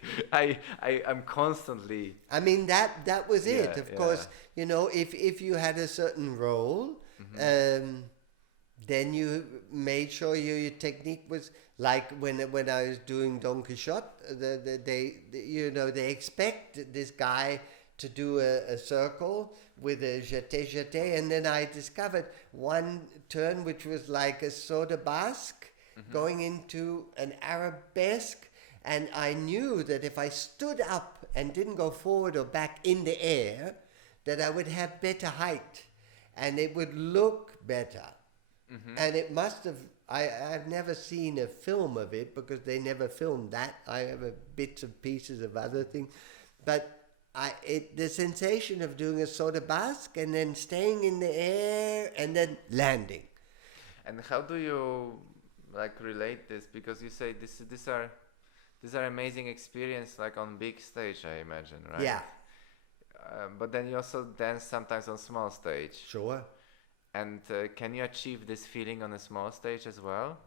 I'm constantly. I mean that was it. Yeah, Of course, you know, if you had a certain role, then you made sure your technique was like when I was doing Don Quixote. They expect this guy to do a circle with a jeté, and then I discovered one turn which was like a Sote basque going into an arabesque, and I knew that if I stood up and didn't go forward or back in the air, that I would have better height and it would look better. And it must have, I've never seen a film of it because they never filmed that. I have bits and pieces of other things, but the sensation of doing a Sote basque and then staying in the air and then landing. And how do you like relate this? Because you say these are amazing experience like on big stage, I imagine, right? Yeah. But then you also dance sometimes on small stage. Sure. And can you achieve this feeling on a small stage as well?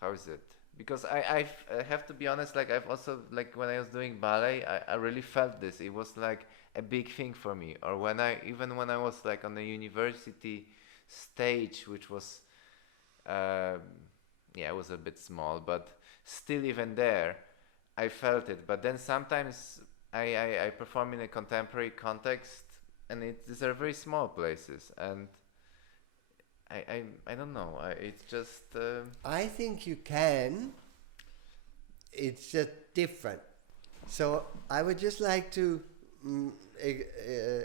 How is it? Because I have to be honest, like I've also, like when I was doing ballet, I really felt this. It was like a big thing for me. Or when I was like on the university stage, which was, it was a bit small, but still even there, I felt it. But then sometimes I perform in a contemporary context, and these are very small places, and I don't know. It's just. I think you can. It's just different. So I would just like to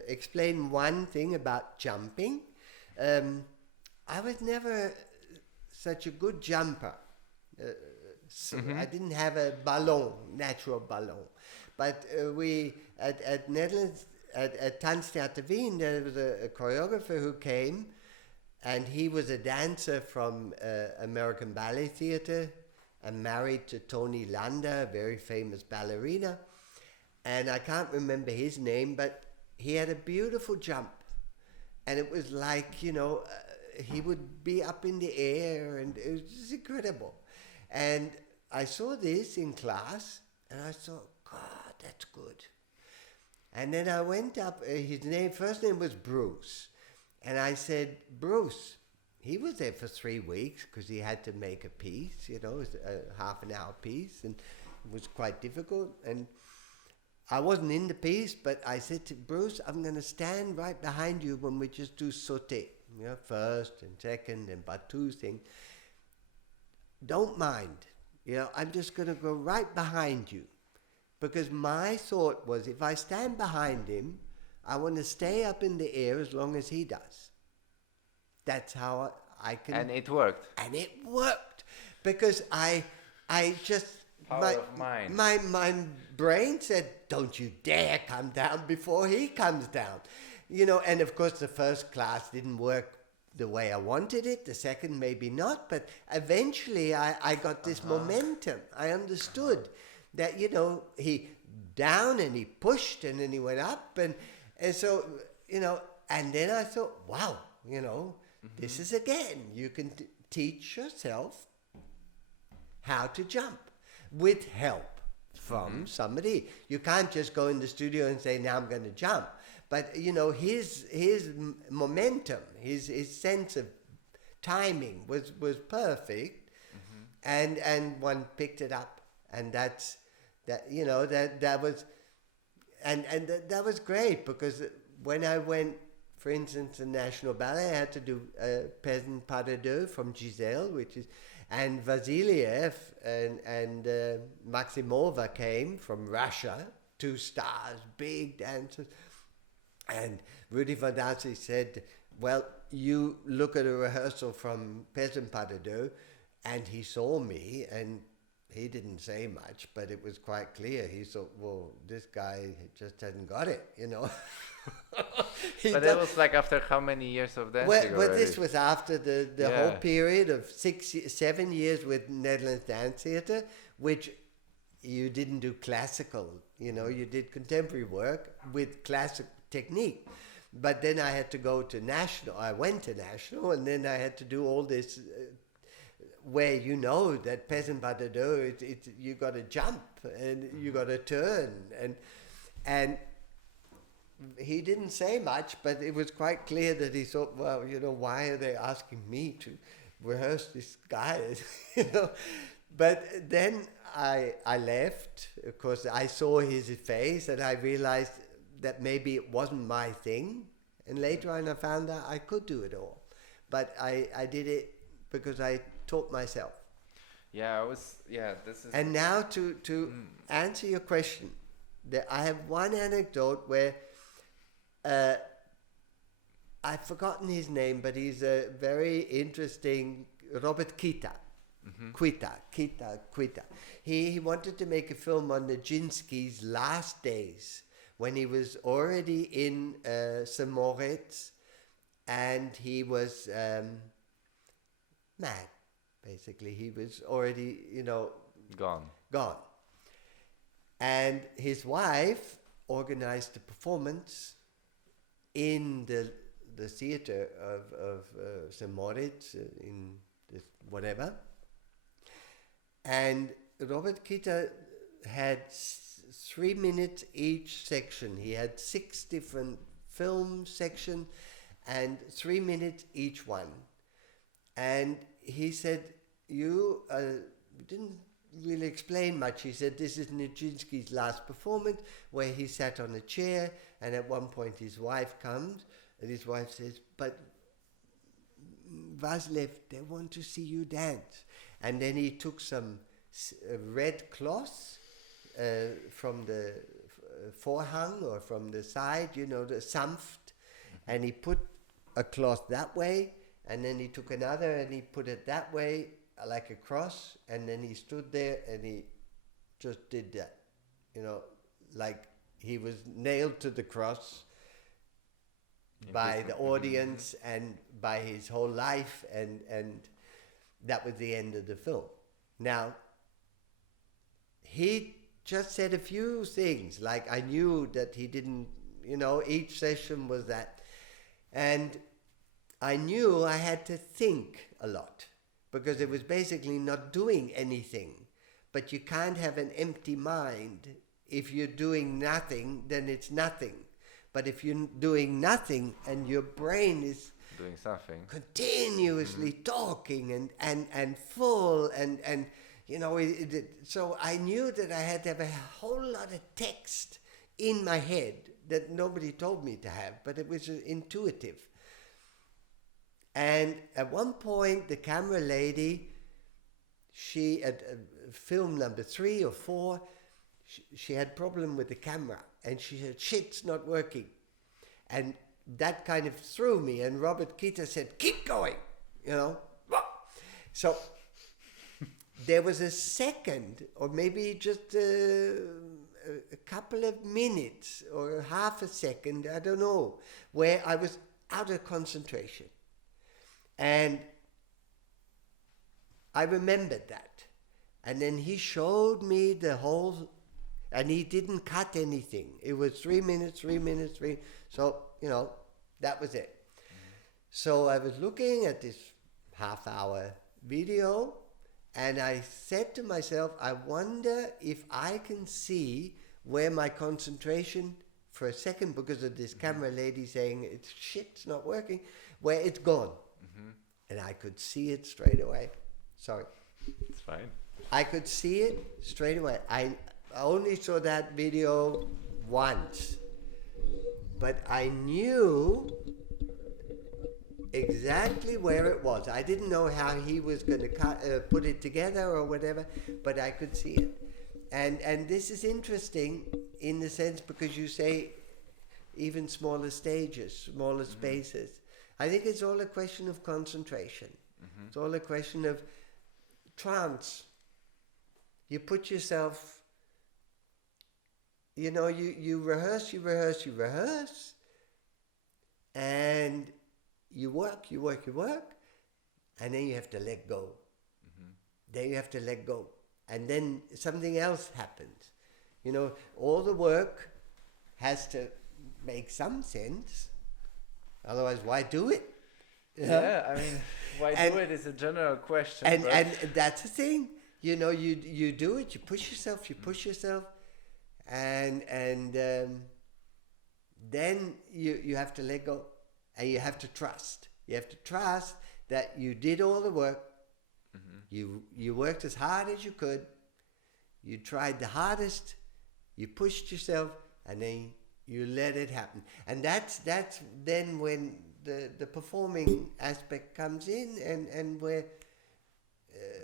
explain one thing about jumping. I was never such a good jumper. I didn't have a natural ballon. But we at Netherlands at Tanztheater Wien, there was a choreographer who came, and he was a dancer from American Ballet Theater, and married to Toni Lander, a very famous ballerina. And I can't remember his name, but he had a beautiful jump. And it was like, he would be up in the air, and it was just incredible. And I saw this in class, and I thought, God, that's good. And then I went up, first name was Bruce. And I said, Bruce, he was there for 3 weeks because he had to make a piece, it was a half an hour piece, and it was quite difficult. And I wasn't in the piece, but I said to Bruce, I'm going to stand right behind you when we just do Sote, first and second and Batu thing. Don't mind, I'm just going to go right behind you. Because my thought was, if I stand behind him, I want to stay up in the air as long as he does. That's how I can... And it worked. And it worked. Because I just... Power of mind. My brain said, don't you dare come down before he comes down. And of course the first class didn't work the way I wanted it. The second maybe not. But eventually I got this momentum. I understood that, he down and he pushed and then he went up. And so, and then I thought, wow, this is again, you can teach yourself how to jump. With help from somebody. You can't just go in the studio and say, now I'm going to jump. But, his momentum, his sense of timing was perfect. And one picked it up. And that was great, because when I went, for instance, to National Ballet, I had to do Peasant Pas de Deux from Giselle, and Vasiliev and Maximova came from Russia, 2 stars, big dancers. And Rudy Van Dancy said, well, you look at a rehearsal from Peasant Pas de Deux, and he saw me, and he didn't say much, but it was quite clear. He thought, well, this guy just hasn't got it, But that was like after how many years of dancing? Well, this was after the whole period of 7 years with Netherlands Dance Theatre, which you didn't do classical, you did contemporary work with classic technique. But then I had to go to National. I went to National, and then I had to do all this where that Peasant Pas de Deux, you got to jump and you got to turn, and he didn't say much, but it was quite clear that he thought, well, why are they asking me to rehearse this guy? But then I left. Of course, I saw his face, and I realized that maybe it wasn't my thing. And later on, I found out I could do it all. But I did it because I taught myself. This is... And now to answer your question, I have one anecdote where I've forgotten his name, but he's a very interesting, Robert Kita. Kita. He wanted to make a film on Nijinsky's last days, when he was already in St. Moritz, and he was mad, basically. He was already, gone. And his wife organized a performance in the theater of St. Moritz, in this whatever. And Robert Kita had 3 minutes each section. He had 6 different film sections and 3 minutes each one. And he said, you didn't really explain much. He said, this is Nijinsky's last performance, where he sat on a chair, and at one point his wife comes, and his wife says, but Vasiliev, they want to see you dance. And then he took some red cloth from the forehang, or from the side, the sanft, and he put a cloth that way, and then he took another and he put it that way, like a cross, and then he stood there and he just did that, like he was nailed to the cross by the audience and by his whole life, and that was the end of the film. Now, he just said a few things. Like I knew that he didn't, each session was that. And I knew I had to think a lot because it was basically not doing anything. But you can't have an empty mind. If you're doing nothing, then it's nothing. But if you're doing nothing and your brain is doing something, continuously talking and full and so I knew that I had to have a whole lot of text in my head that nobody told me to have, but it was intuitive. And at one point, the camera lady, she at film number 3 or 4, she had problem with the camera, and she said, "Shit's not working," and that kind of threw me. And Robert Kita said, "Keep going," So there was a second, or maybe just a couple of minutes, or half a second, I don't know, where I was out of concentration. And I remembered that. And then he showed me the whole, and he didn't cut anything. It was 3 minutes, 3 minutes, 3. So, that was it. So I was looking at this half-hour video, and I said to myself, I wonder if I can see where my concentration, for a second, because of this camera lady saying, it's not working, where it's gone. And I could see it straight away. Sorry. It's fine. I could see it straight away. I only saw that video once, but I knew exactly where it was. I didn't know how he was going to put it together or whatever, but I could see it. And this is interesting in the sense because you say even smaller stages, smaller spaces. I think it's all a question of concentration. It's all a question of trance. You put yourself, you rehearse, and you work, and then you have to let go. Then you have to let go. And then something else happens. All the work has to make some sense. Otherwise, why do it? Yeah, I mean, why do it is a general question. And that's the thing. You do it, you push yourself, and then you have to let go, and you have to trust. You have to trust that you did all the work. You worked as hard as you could. You tried the hardest. You pushed yourself, and then you let it happen. And that's then when the performing aspect comes in, and where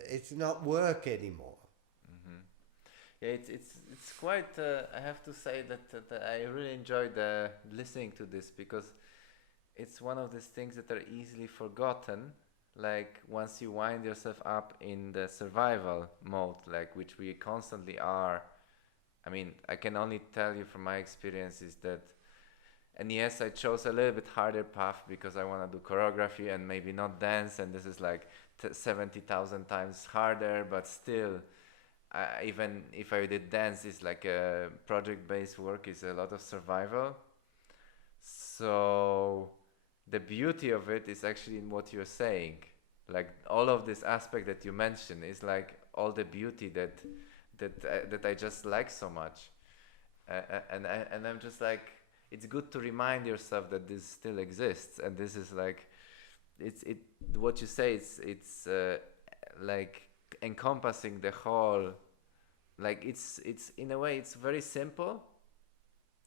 it's not work anymore. Yeah, it's quite. I have to say that I really enjoyed listening to this because it's one of these things that are easily forgotten. Like once you wind yourself up in the survival mode, like which we constantly are. I mean, I can only tell you from my experiences that, and yes, I chose a little bit harder path because I want to do choreography and maybe not dance, and this is like 70,000 times harder, but still, even if I did dance, it's like a project-based work, is a lot of survival. So the beauty of it is actually in what you're saying. Like all of this aspect that you mentioned is like all the beauty that I just like so much, and I'm just like, it's good to remind yourself that this still exists, and this is like, what you say, it's like encompassing the whole, like it's in a way it's very simple,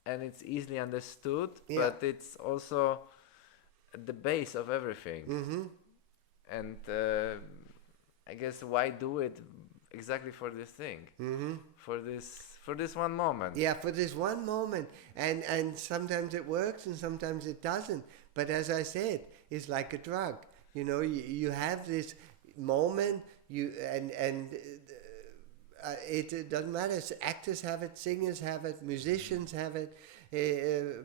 and it's easily understood, but it's also the base of everything, and I guess why do it? Exactly for this thing, for this one moment. Yeah, for this one moment, and sometimes it works and sometimes it doesn't. But as I said, it's like a drug. You have this moment, it doesn't matter. Actors have it, singers have it, musicians have it,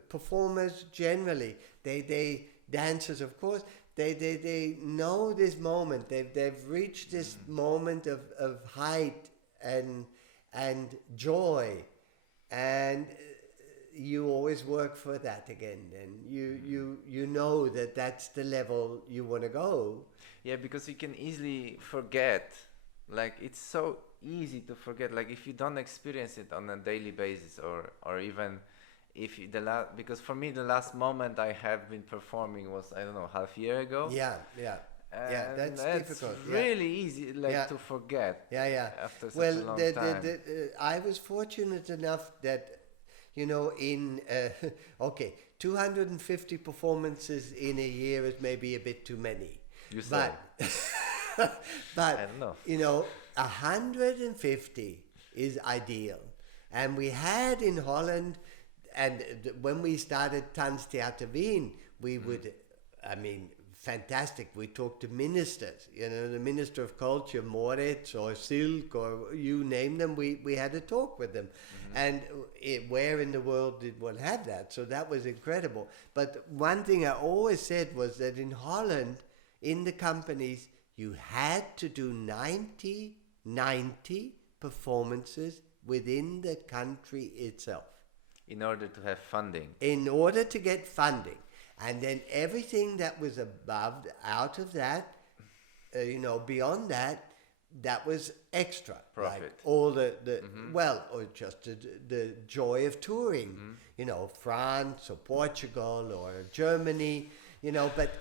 performers generally. They dancers, of course. They know this moment. They've reached this moment of height, and and joy, and you always work for that again. And you know that that's the level you want to go. Yeah, because you can easily forget. Like it's so easy to forget. Like if you don't experience it on a daily basis, or even if you, because for me the last moment I have been performing was, I don't know, half year ago. Yeah, yeah. Yeah, And that's difficult. Really easy, like Yeah. to forget. Yeah, yeah. After such Well, a long time. I was fortunate enough that, you know, in okay, 250 performances in a year is maybe a bit too many. You say. But I don't know. you know, 150 is ideal. And we had in Holland, and when we started Tanztheater Wien, we would, I mean, fantastic. We talked to ministers, you know, the Minister of Culture, Moritz or Silk or you name them, we had a talk with them. And where in the world did one have that? So that was incredible. But one thing I always said was that in Holland, in the companies, you had to do 90 performances within the country itself. In order to have funding. In order to get funding. And then everything that was above, out of that, you know, beyond that, that was extra. Profit. Like all well, or just the joy of touring, you know, France or Portugal or Germany, you know, but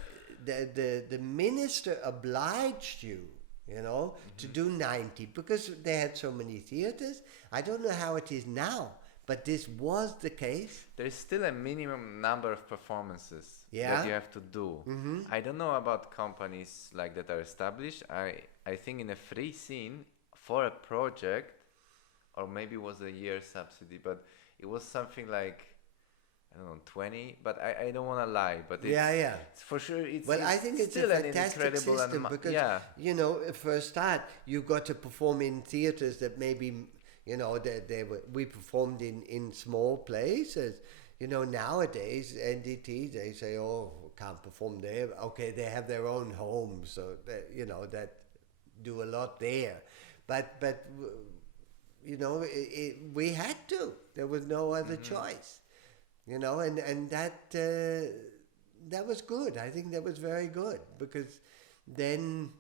the minister obliged you, you know, to do 90 because they had so many theaters. I don't know how it is now, but this was the case. There's still a minimum number of performances Yeah. that you have to do. I don't know about companies like that are established. I think in a free scene for a project, or maybe it was a year subsidy, but it was something like, I don't know, 20, but I don't want to lie, but it's, Yeah. it's for sure it's Well, I think it's still a an fantastic incredible system because, yeah. you know, for a start, you got to perform in theaters that maybe, you know, we performed in small places. You know, nowadays, NDT, they say, oh, can't perform there. Okay, they have their own homes, so, you know, that do a lot there. But you know, we had to. There was no other choice. You know, and that was good. I think that was very good because then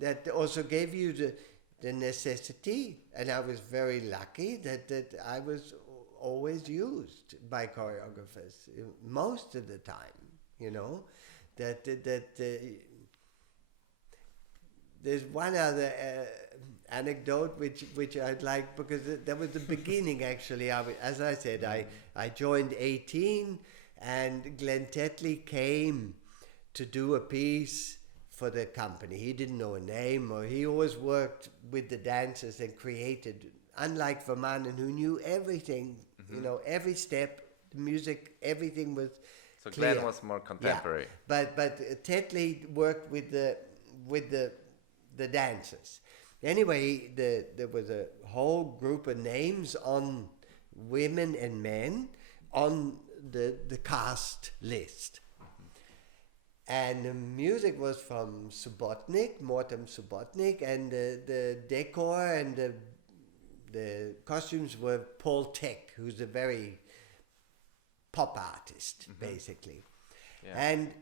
that also gave you the necessity, and I was very lucky that I was always used by choreographers most of the time. You know, that there's one other anecdote which I'd like, because that was the beginning actually. As I said, I joined 18, and Glenn Tetley came to do a piece for the company. He didn't know a name, or he always worked with the dancers and created, unlike Vermanen, who knew everything, you know, every step, the music, everything was So clear. Glenn was more contemporary. Yeah. But Tetley worked with the dancers. Anyway, there was a whole group of names on women and men on the cast list. And the music was from Subotnik, Mortem Subotnik, and the decor and the costumes were Paul Tech, who's a very pop artist, basically. Yeah. And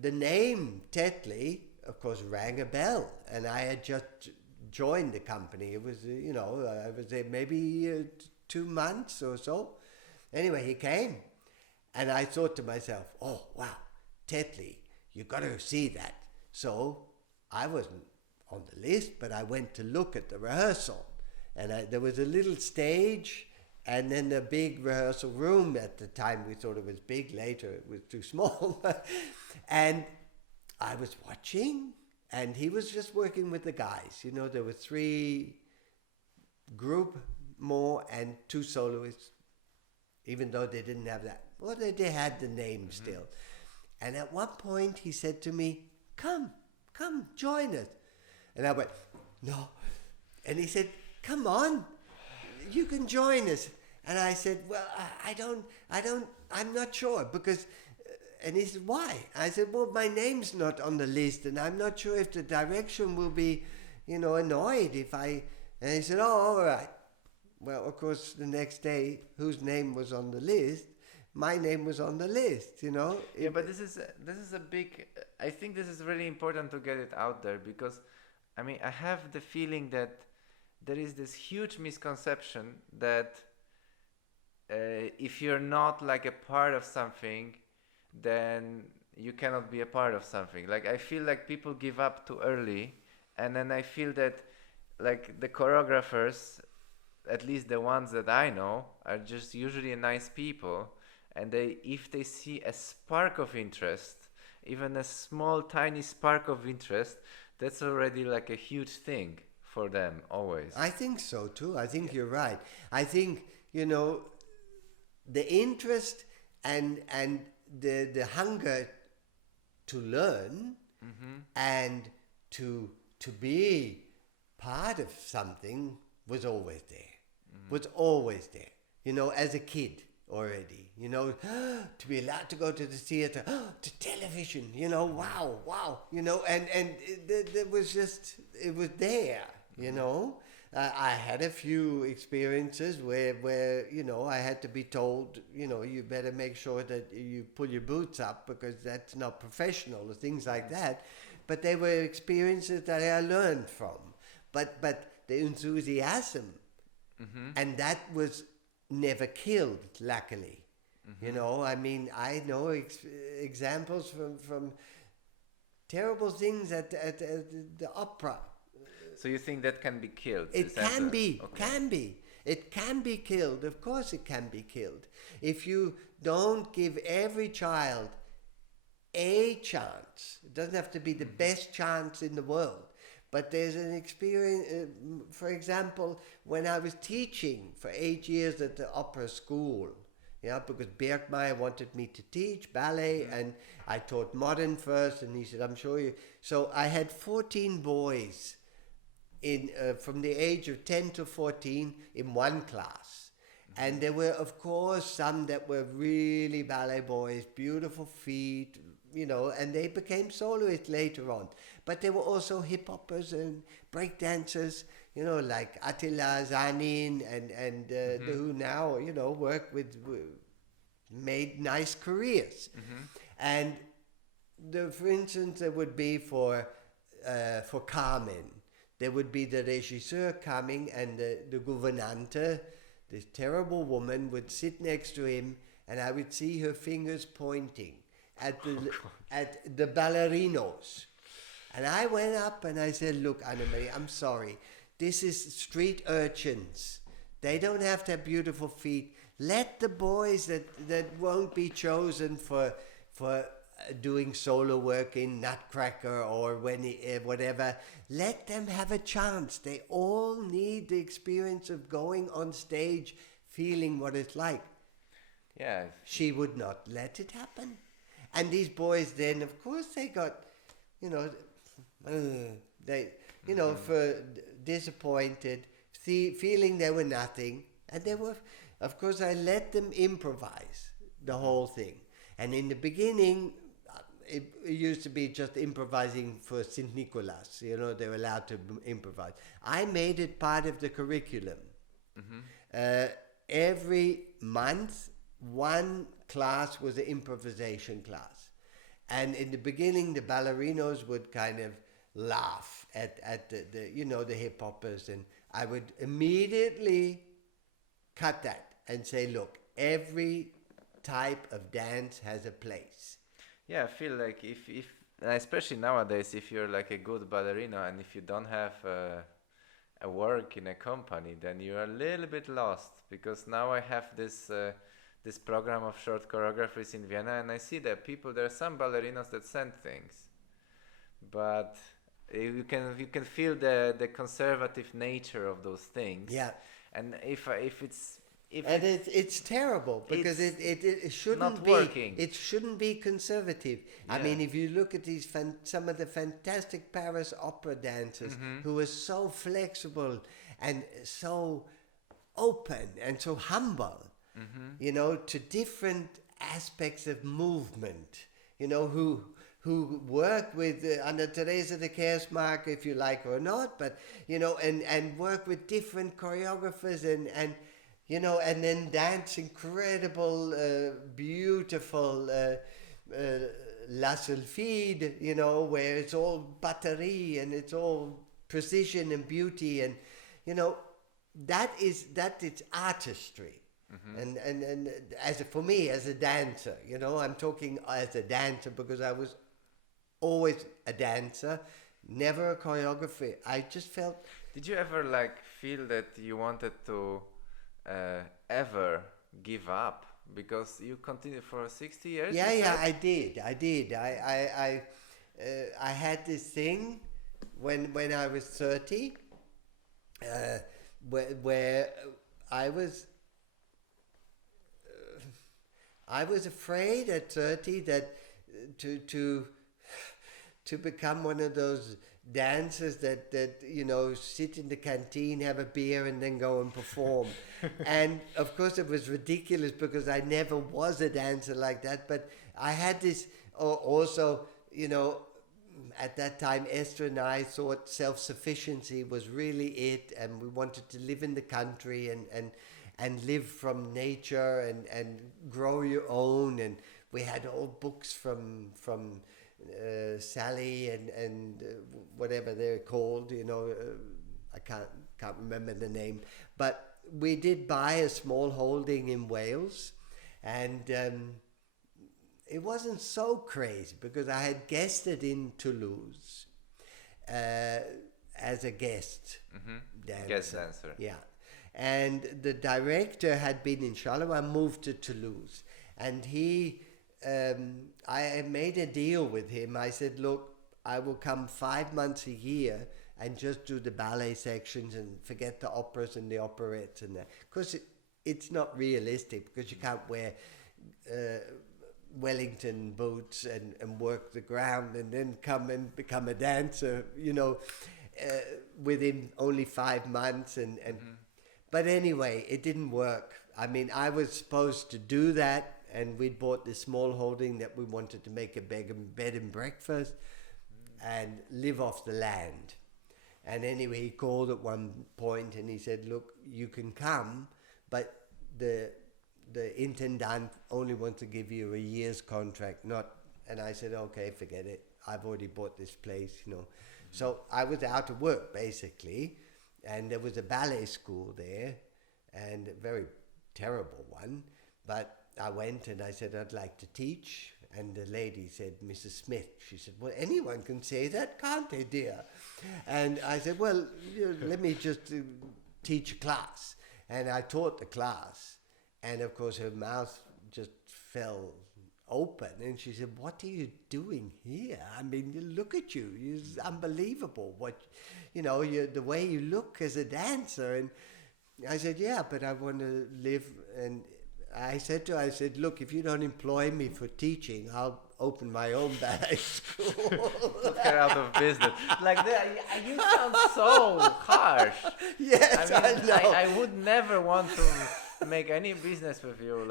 the name Tetley, of course, rang a bell, and I had just joined the company. It was, you know, I was there maybe 2 months or so. Anyway, he came, and I thought to myself, oh, wow, Tetley, you got to see that. So I wasn't on the list, but I went to look at the rehearsal, and there was a little stage, and then a big rehearsal room. At the time, we thought it was big. Later, it was too small. And I was watching, and he was just working with the guys. You know, there were 3 group more and 2 soloists, even though they didn't have that. Well, they had the name still. And at one point, he said to me, come, join us. And I went, no. And he said, come on, you can join us. And I said, well, I'm not sure, because... And he said, why? I said, well, my name's not on the list, and I'm not sure if the direction will be, you know, annoyed if I And he said, oh, all right. Well, of course, the next day, whose name was on the list? My name was on the list, you know. Yeah, but this is a big. I think this is really important to get it out there because, I mean, I have the feeling that there is this huge misconception that if you're not like a part of something, then you cannot be a part of something. Like I feel like people give up too early, and then I feel that like the choreographers, at least the ones that I know, are just usually nice people, and they, if they see a spark of interest, even a small tiny spark of interest, that's already like a huge thing for them always. I think so too. I think you're right. I think, you know, the interest and the hunger to learn and to be part of something was always there. Was always there. You know, as a kid already, you know, to be allowed to go to the theater, to television, you know, wow, you know, and it was just, it was there, you know. I had a few experiences where, you know, I had to be told, you know, you better make sure that you pull your boots up because that's not professional or things like that. But they were experiences that I learned from. But the enthusiasm, and that was never killed, luckily. You know, I mean, I know examples from terrible things at the opera. So you think that can be killed? It can be, can be. It can be killed. Of course it can be killed. If you don't give every child a chance, it doesn't have to be the best chance in the world, but there's an experience, for example, when I was teaching for 8 years at the opera school, yeah, because Bergmeier wanted me to teach ballet, and I taught modern first, and he said, I'm sure you... So I had 14 boys in from the age of 10 to 14 in one class. And there were, of course, some that were really ballet boys, beautiful feet, you know, and they became soloists later on. But there were also hip-hoppers and breakdancers, you know, like Attila Zanin and who now, you know, work made nice careers. And for instance, there would be for Carmen, there would be the regisseur coming, and the gouvernante, this terrible woman, would sit next to him, and I would see her fingers pointing at the ballerinos. And I went up and I said, look, Annemarie, I'm sorry. This is street urchins. They don't have to have beautiful feet. Let the boys that won't be chosen for doing solo work in Nutcracker or whatever, let them have a chance. They all need the experience of going on stage, feeling what it's like. Yeah. She would not let it happen. And these boys then, of course, they got, you know, for disappointed, feeling they were nothing. And they were, of course, I let them improvise the whole thing. And in the beginning, it used to be just improvising for St. Nicholas. You know, they were allowed to improvise. I made it part of the curriculum. Every month, one class was an improvisation class. And in the beginning, the ballerinos would kind of laugh at the hip-hoppers. And I would immediately cut that and say, look, every type of dance has a place. Yeah, I feel like if especially nowadays, if you're like a good ballerina and if you don't have a work in a company, then you're a little bit lost. Because now I have this program of short choreographies in Vienna, and I see that there are some ballerinos that send things, but you can feel the conservative nature of those things. Yeah. And it's terrible because it shouldn't not be working. It shouldn't be conservative. Yeah. I mean, if you look at these some of the fantastic Paris opera dancers who are so flexible and so open and so humble, you know, to different aspects of movement, you know, who who work with under Teresa de Kersmark, if you like or not, but and work with different choreographers and and then dance incredible, beautiful La Sulfide, where it's all batterie and it's all precision and beauty, and that is artistry. And for me as a dancer, I'm talking as a dancer because I was always a dancer, never a choreographer. I just felt. Did you ever feel that you wanted to ever give up, because you continued for 60 years? Yeah, I did. I had this thing when I was 30, where I was afraid at 30 that to become one of those dancers that sit in the canteen, have a beer, and then go and perform. And of course it was ridiculous because I never was a dancer like that. But I had this also, at that time Esther and I thought self-sufficiency was really it, and we wanted to live in the country and live from nature and grow your own. And we had old books from Sally and whatever they're called, I can't remember the name, but we did buy a small holding in Wales, and it wasn't so crazy because I had guested in Toulouse as a guest dancer. Guest dancer. Yeah. And the director had been in Charleroi and moved to Toulouse, and I made a deal with him. I said, look, I will come 5 months a year and just do the ballet sections and forget the operas and the operettes and that. Because it's not realistic, because you can't wear Wellington boots and work the ground and then come and become a dancer, within only 5 months. But anyway, it didn't work. I mean, I was supposed to do that, and we'd bought this small holding that we wanted to make a bed and breakfast and live off the land. And anyway, he called at one point and he said, look, you can come, but the intendant only wants to give you a year's contract, and I said, okay, forget it. I've already bought this place, So I was out of work, basically, and there was a ballet school there, and a very terrible one, but I went and I said, I'd like to teach. And the lady said, Mrs. Smith, she said, well, anyone can say that, can't they, dear? And I said, well, let me just teach a class. And I taught the class. And of course, her mouth just fell open. And she said, what are you doing here? I mean, look at you. It's unbelievable. The way you look as a dancer. And I said, yeah, but I want to live. And I said to her, look, if you don't employ me for teaching, I'll open my own ballet school. Put her out of business. You sound so harsh. Yes, I know. I would never want to make any business with you,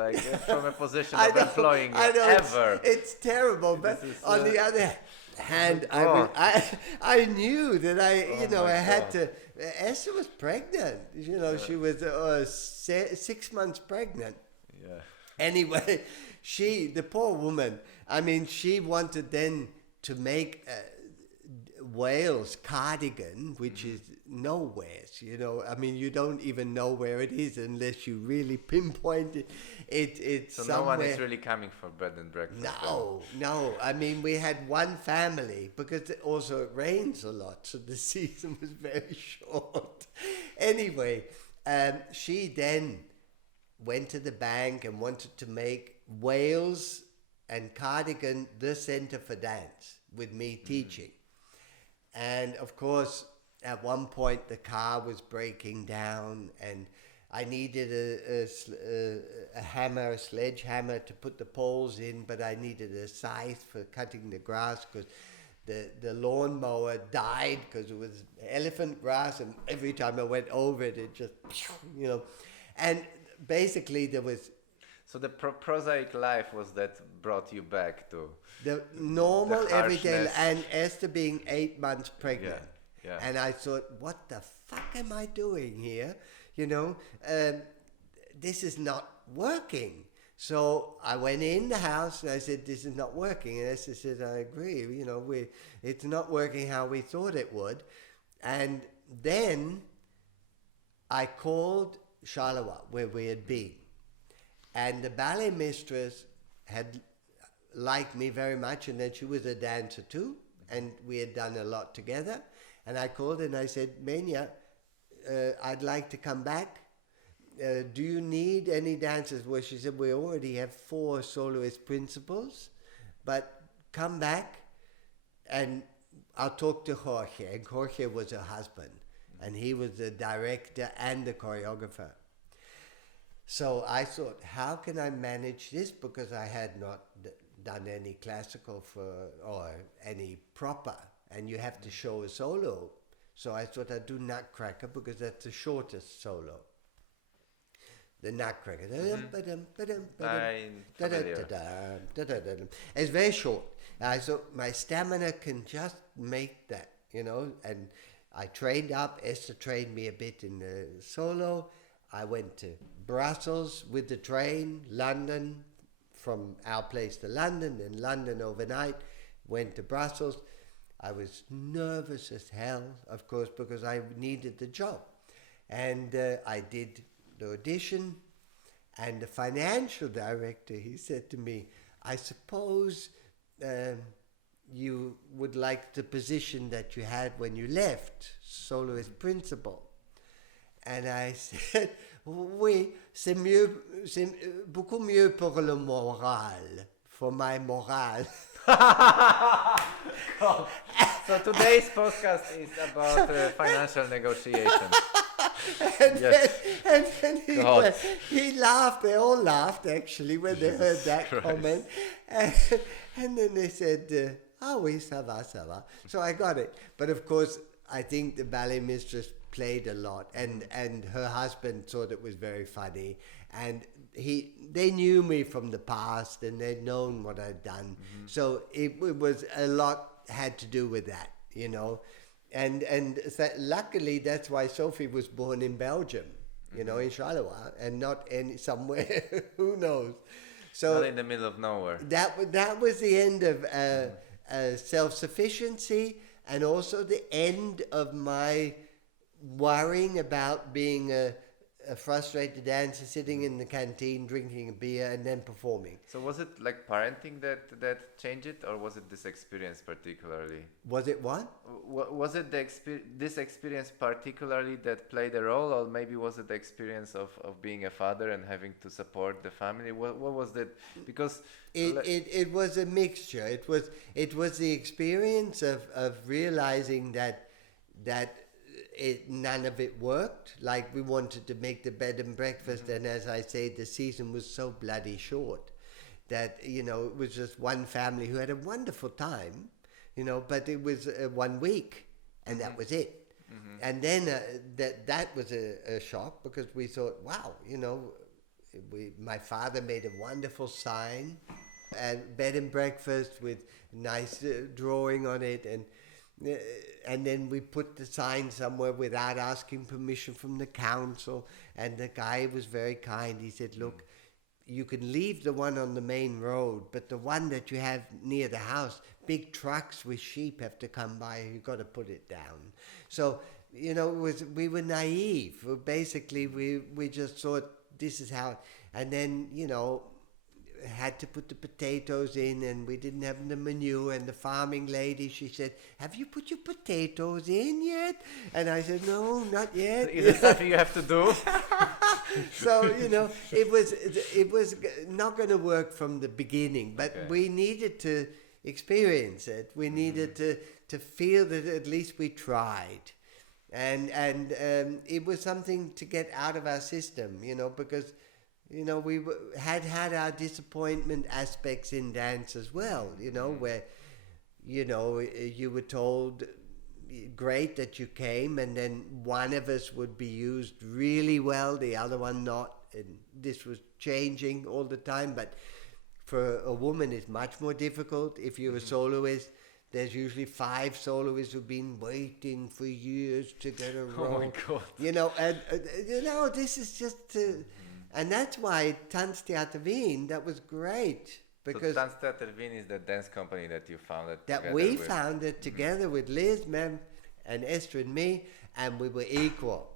from a position of employing you, ever. It's terrible, but on the other hand, I knew that I had to. Esther was pregnant. She was 6 months pregnant. Yeah. Anyway, the poor woman, she wanted then to make Wales cardigan, which is nowhere, you don't even know where it is unless you really pinpoint it. It's so somewhere. No one is really coming for bed and breakfast. No. We had one family, because also it rains a lot, so the season was very short. Anyway, she then went to the bank and wanted to make Wales and cardigan the center for dance with me teaching. And of course, at one point the car was breaking down and I needed a sledgehammer to put the poles in, but I needed a scythe for cutting the grass because the lawnmower died because it was elephant grass, and every time I went over it, it just, and basically there was. So the prosaic life was that brought you back to The normal the everyday, harshness. and Esther being 8 months pregnant. Yeah. And I thought, what the fuck am I doing here? You know, this is not working. So I went in the house and I said, this is not working. And Esther said, I agree. You know, it's not working how we thought it would. And then I called Charleroi, where we had been. And the ballet mistress had liked me very much, and then she was a dancer too, and we had done a lot together. And I called and I said, Menia, I'd like to come back. Do you need any dancers? Well, she said, we already have 4 soloist principals, but come back and I'll talk to Jorge. And Jorge was her husband, and he was the director and the choreographer. So I thought, how can I manage this? Because I had not done any classical or any proper, and you have to show a solo. So I thought I'd do Nutcracker because that's the shortest solo. The Nutcracker. It's very short. I thought my stamina can just make that, you know. And I trained up. Esther trained me a bit in the solo. I went to Brussels with the train, London, from our place to London, then London overnight, went to Brussels. I was nervous as hell, of course, because I needed the job. And I did the audition, and the financial director, he said to me, I suppose you would like the position that you had when you left, soloist principal. And I said, oui, c'est beaucoup mieux pour le moral, for my morale. So today's podcast is about financial negotiations. And Yes. then he laughed, they all laughed actually when they heard that comment. And then they said, oui, ça va, ça va. So I got it. But of course, I think the ballet mistress played a lot, and her husband thought it was very funny, and they knew me from the past, and they'd known what I'd done. So it was a lot had to do with that, you know. And luckily that's why Sophie was born in Belgium, you know, in Charleroi, and not in somewhere who knows. So not in the middle of nowhere. That was the end of self-sufficiency, and also the end of my worrying about being a frustrated dancer sitting in the canteen drinking a beer and then performing. So was it like parenting that changed it, or was it this experience particularly? Was it what? Was it this experience particularly that played a role, or maybe was it the experience of being a father and having to support the family? What was that? Because it was a mixture. It was the experience of realizing that none of it worked. Like, we wanted to make the bed and breakfast, and as I say, the season was so bloody short that, you know, it was just one family who had a wonderful time, you know, but it was 1 week, and that was it. And then that was a shock, because we thought, wow, you know, my father made a wonderful sign, and bed and breakfast with nice drawing on it, and then we put the sign somewhere without asking permission from the council, and the guy was very kind. He said, look, you can leave the one on the main road, but the one that you have near the house, big trucks with sheep have to come by, you've got to put it down. So, you know, we were naive. Basically, we just thought this is how, and then, you know, had to put the potatoes in, and we didn't have the menu, and the farming lady, she said, have you put your potatoes in yet? And I said, no, not yet. Is it something you have to do? So, you know, it was not going to work from the beginning, but we needed to experience it. We needed to feel that at least we tried. And it was something to get out of our system, you know, because, you know, we had our disappointment aspects in dance as well, you know, where, you know, you were told, great that you came, and then one of us would be used really well, the other one not, and this was changing all the time. But for a woman, it's much more difficult. If you're a soloist, there's usually 5 soloists who've been waiting for years to get a role. Oh my God. You know, and this is just, and that's why Tanztheater Wien, that was great. Because so Tanztheater Wien is the dance company that you founded that we founded together with Liz, Mem, and Esther and me, and we were equal.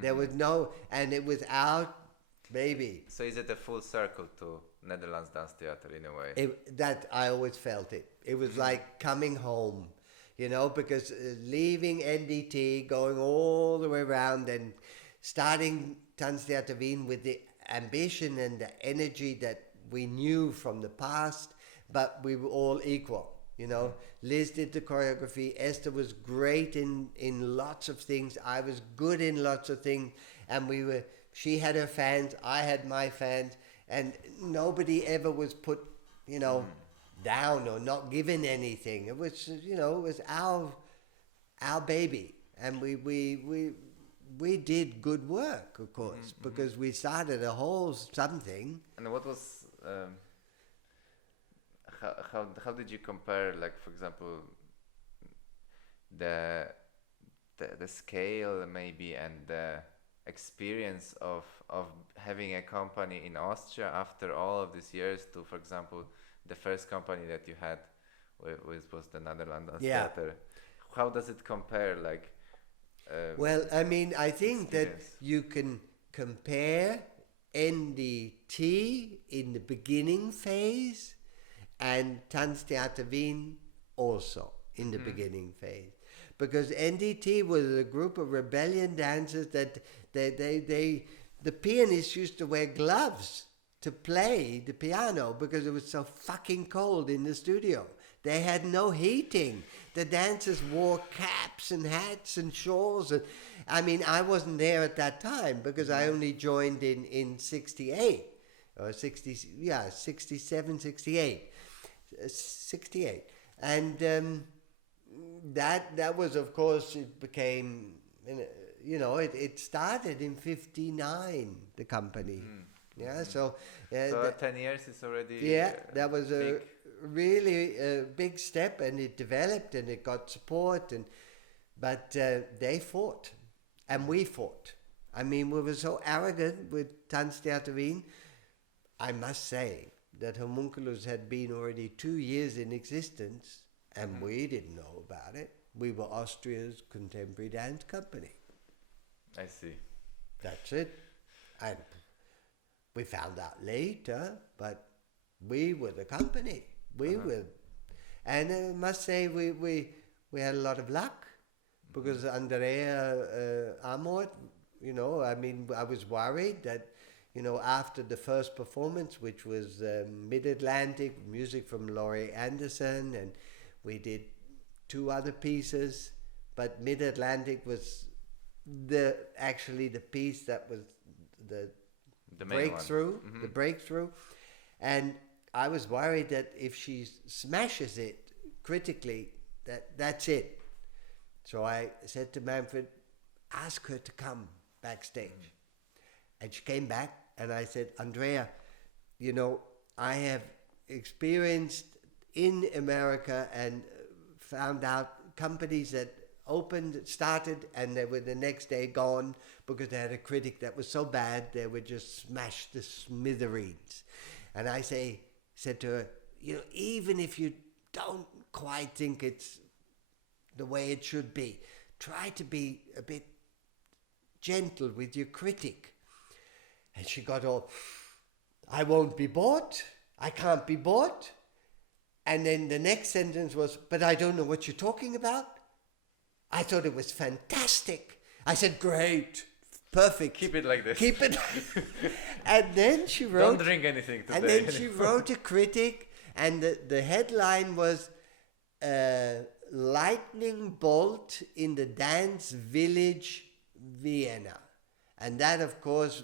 There was no, and it was our baby. So is it a full circle to Netherlands Dance Theater in a way? That I always felt it. It was like coming home, you know, because leaving NDT, going all the way around and starting Tanztheater Wien with the ambition and the energy that we knew from the past, but we were all equal. You know, Liz did the choreography. Esther was great in lots of things. I was good in lots of things, and she had her fans, I had my fans, and nobody ever was put, you know, down or not given anything. It was, you know, it was our baby, and we did good work, of course, because we started a whole something. And what was how did you compare, like, for example, the scale maybe and the experience of having a company in Austria after all of these years to, for example, the first company that you had, which was the Netherlands Theater? How does it compare? Like, well, I mean, I think experience. that you can compare NDT in the beginning phase and Tanztheater Wien also in the beginning phase, because NDT was a group of rebellion dancers that the pianists used to wear gloves to play the piano because it was so fucking cold in the studio. They had no heating. The dancers wore caps and hats and shawls. And, I mean, I wasn't there at that time because I only joined in 68 or 60, 67, 68. 68. And that was, of course, it became, you know, it started in 59, the company. Yeah, so 10 years is already that was big. a really big step, and it developed and it got support, but they fought and we fought. I mean, we were so arrogant with Tanztheater Wien. I must say that Homunculus had been already 2 years in existence, and we didn't know about it. We were Austria's contemporary dance company. I see. That's it. And we found out later, but we were the company. We were, and I must say we had a lot of luck, because Andrea Amort, you know, I mean, I was worried that, you know, after the first performance, which was Mid-Atlantic, music from Laurie Anderson, and we did 2 other pieces, but Mid-Atlantic was actually the piece that was the breakthrough, the breakthrough. And I was worried that if she smashes it critically, that's it. So I said to Manfred, ask her to come backstage. And she came back, and I said, Andrea, you know, I have experienced in America and found out companies that started, and they were the next day gone because they had a critic that was so bad they would just smash the smithereens. And I said to her, you know, even if you don't quite think it's the way it should be, try to be a bit gentle with your critic. And she got all, I won't be bought, I can't be bought. And then the next sentence was, but I don't know what you're talking about. I thought it was fantastic. I said, great, perfect. Keep it like this. Keep it. And then she wrote. Don't drink anything today. And then she wrote a critic, and the headline was lightning bolt in the dance village, Vienna. And that, of course,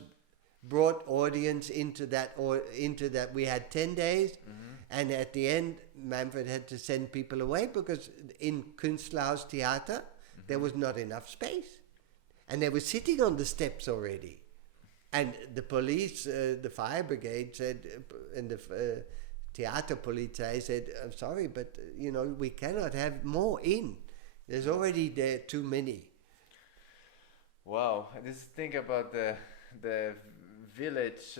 brought audience into that. We had 10 days. And at the end, Manfred had to send people away because in Künstlerhaus Theater, there was not enough space. And they were sitting on the steps already. And the police, the fire brigade said, and the Theaterpolizei said, I'm sorry, but we cannot have more in. There's already there too many. Wow, I just think about the village,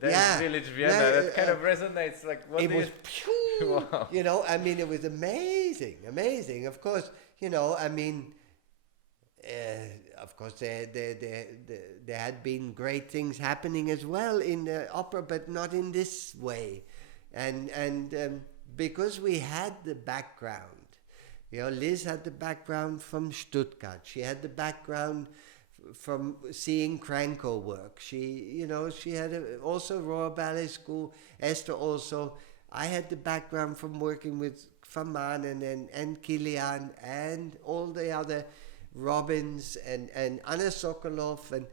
dance village Vienna. That kind of resonates. Like what it was, wow. it was amazing. Of course, of course, there had been great things happening as well in the opera, but not in this way, and because we had the background. Liz had the background from Stuttgart. She had the background from seeing Kranko work. She had also Royal Ballet School. Esther also. I had the background from working with Van Manen and Kilian and all the other Robbins and Anna Sokolov and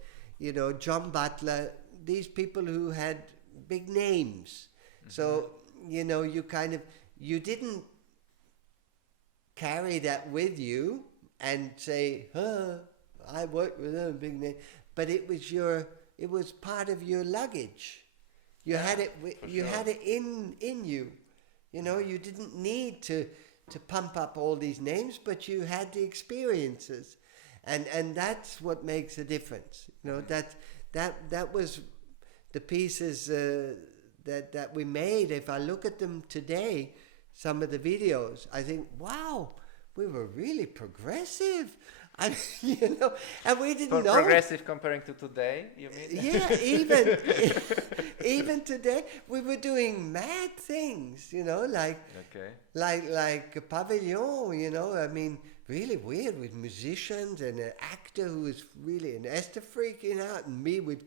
John Butler. These people who had big names. Mm-hmm. So you didn't carry that with you and say, I worked with a big name, but it was part of your luggage. You had it. You had it in you. You didn't need to pump up all these names, but you had the experiences, and that's what makes a difference. That was the pieces that we made. If I look at them today, some of the videos, I think, wow, we were really progressive. And we didn't know. Progressive comparing to today, you mean? Yeah, even today, we were doing mad things, like Pavilion, really weird with musicians and an actor who was really an Esther freaking out, and me with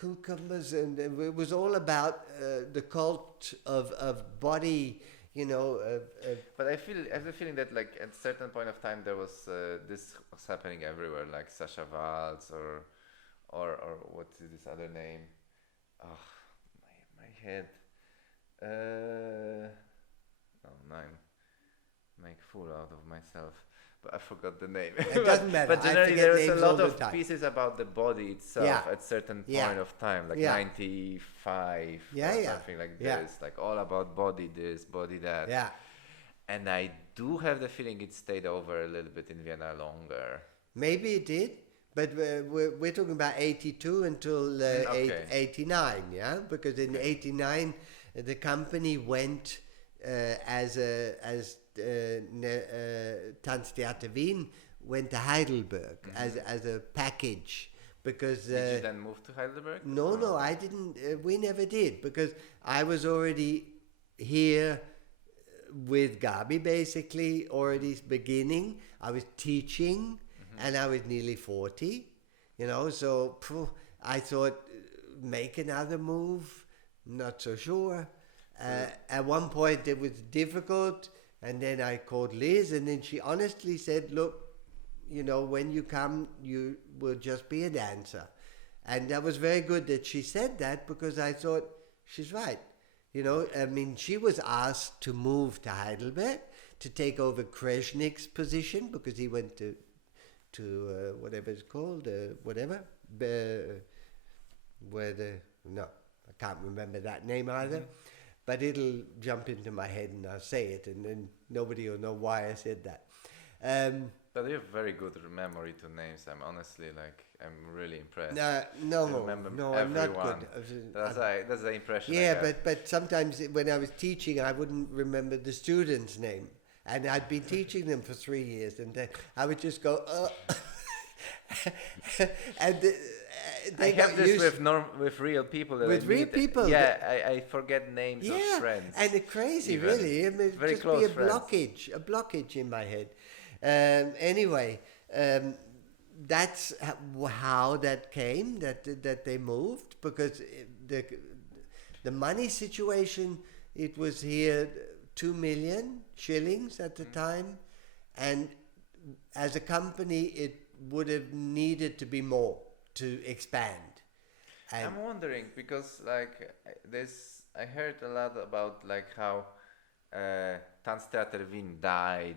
cucumbers, and it was all about the cult of body. But I have the feeling that like at a certain point of time there was this was happening everywhere, like Sasha Valls or what's this other name? Oh, my head. Make fool out of myself. But I forgot the name. It doesn't matter. But generally there was a lot of pieces about the body itself at certain point of time, like 95 or something like this, like all about body this, body that. Yeah. And I do have the feeling it stayed over a little bit in Vienna longer. Maybe it did, but we're talking about 82 until 89, yeah? Because in 89, the company went as Tanztheater Wien went to Heidelberg as a package, because did you then move to Heidelberg? No, I didn't. We never did, because I was already here with Gabi, basically already beginning. I was teaching, and I was nearly 40, so I thought make another move. Not so sure. At one point it was difficult. And then I called Liz, and then she honestly said, look, when you come, you will just be a dancer. And that was very good that she said that, because I thought, she's right. She was asked to move to Heidelberg to take over Kreshnik's position, because he went to whatever it's called, I can't remember that name either. But it'll jump into my head and I'll say it, and then nobody will know why I said that. But you have very good memory to names. I'm really impressed. No, I'm not good. That's the impression. Yeah, but sometimes when I was teaching, I wouldn't remember the student's name, and I'd been teaching them for 3 years, and then I would just go, and. I have this with real people. With real people? Yeah, I forget names of friends. And it's crazy, really. It very just close be friends. a blockage in my head. Anyway, that's how that came, that they moved, because the money situation, it was here 2 million shillings at the time, and as a company, it would have needed to be more to expand. And I'm wondering, because I heard a lot about how Tanztheater Wien died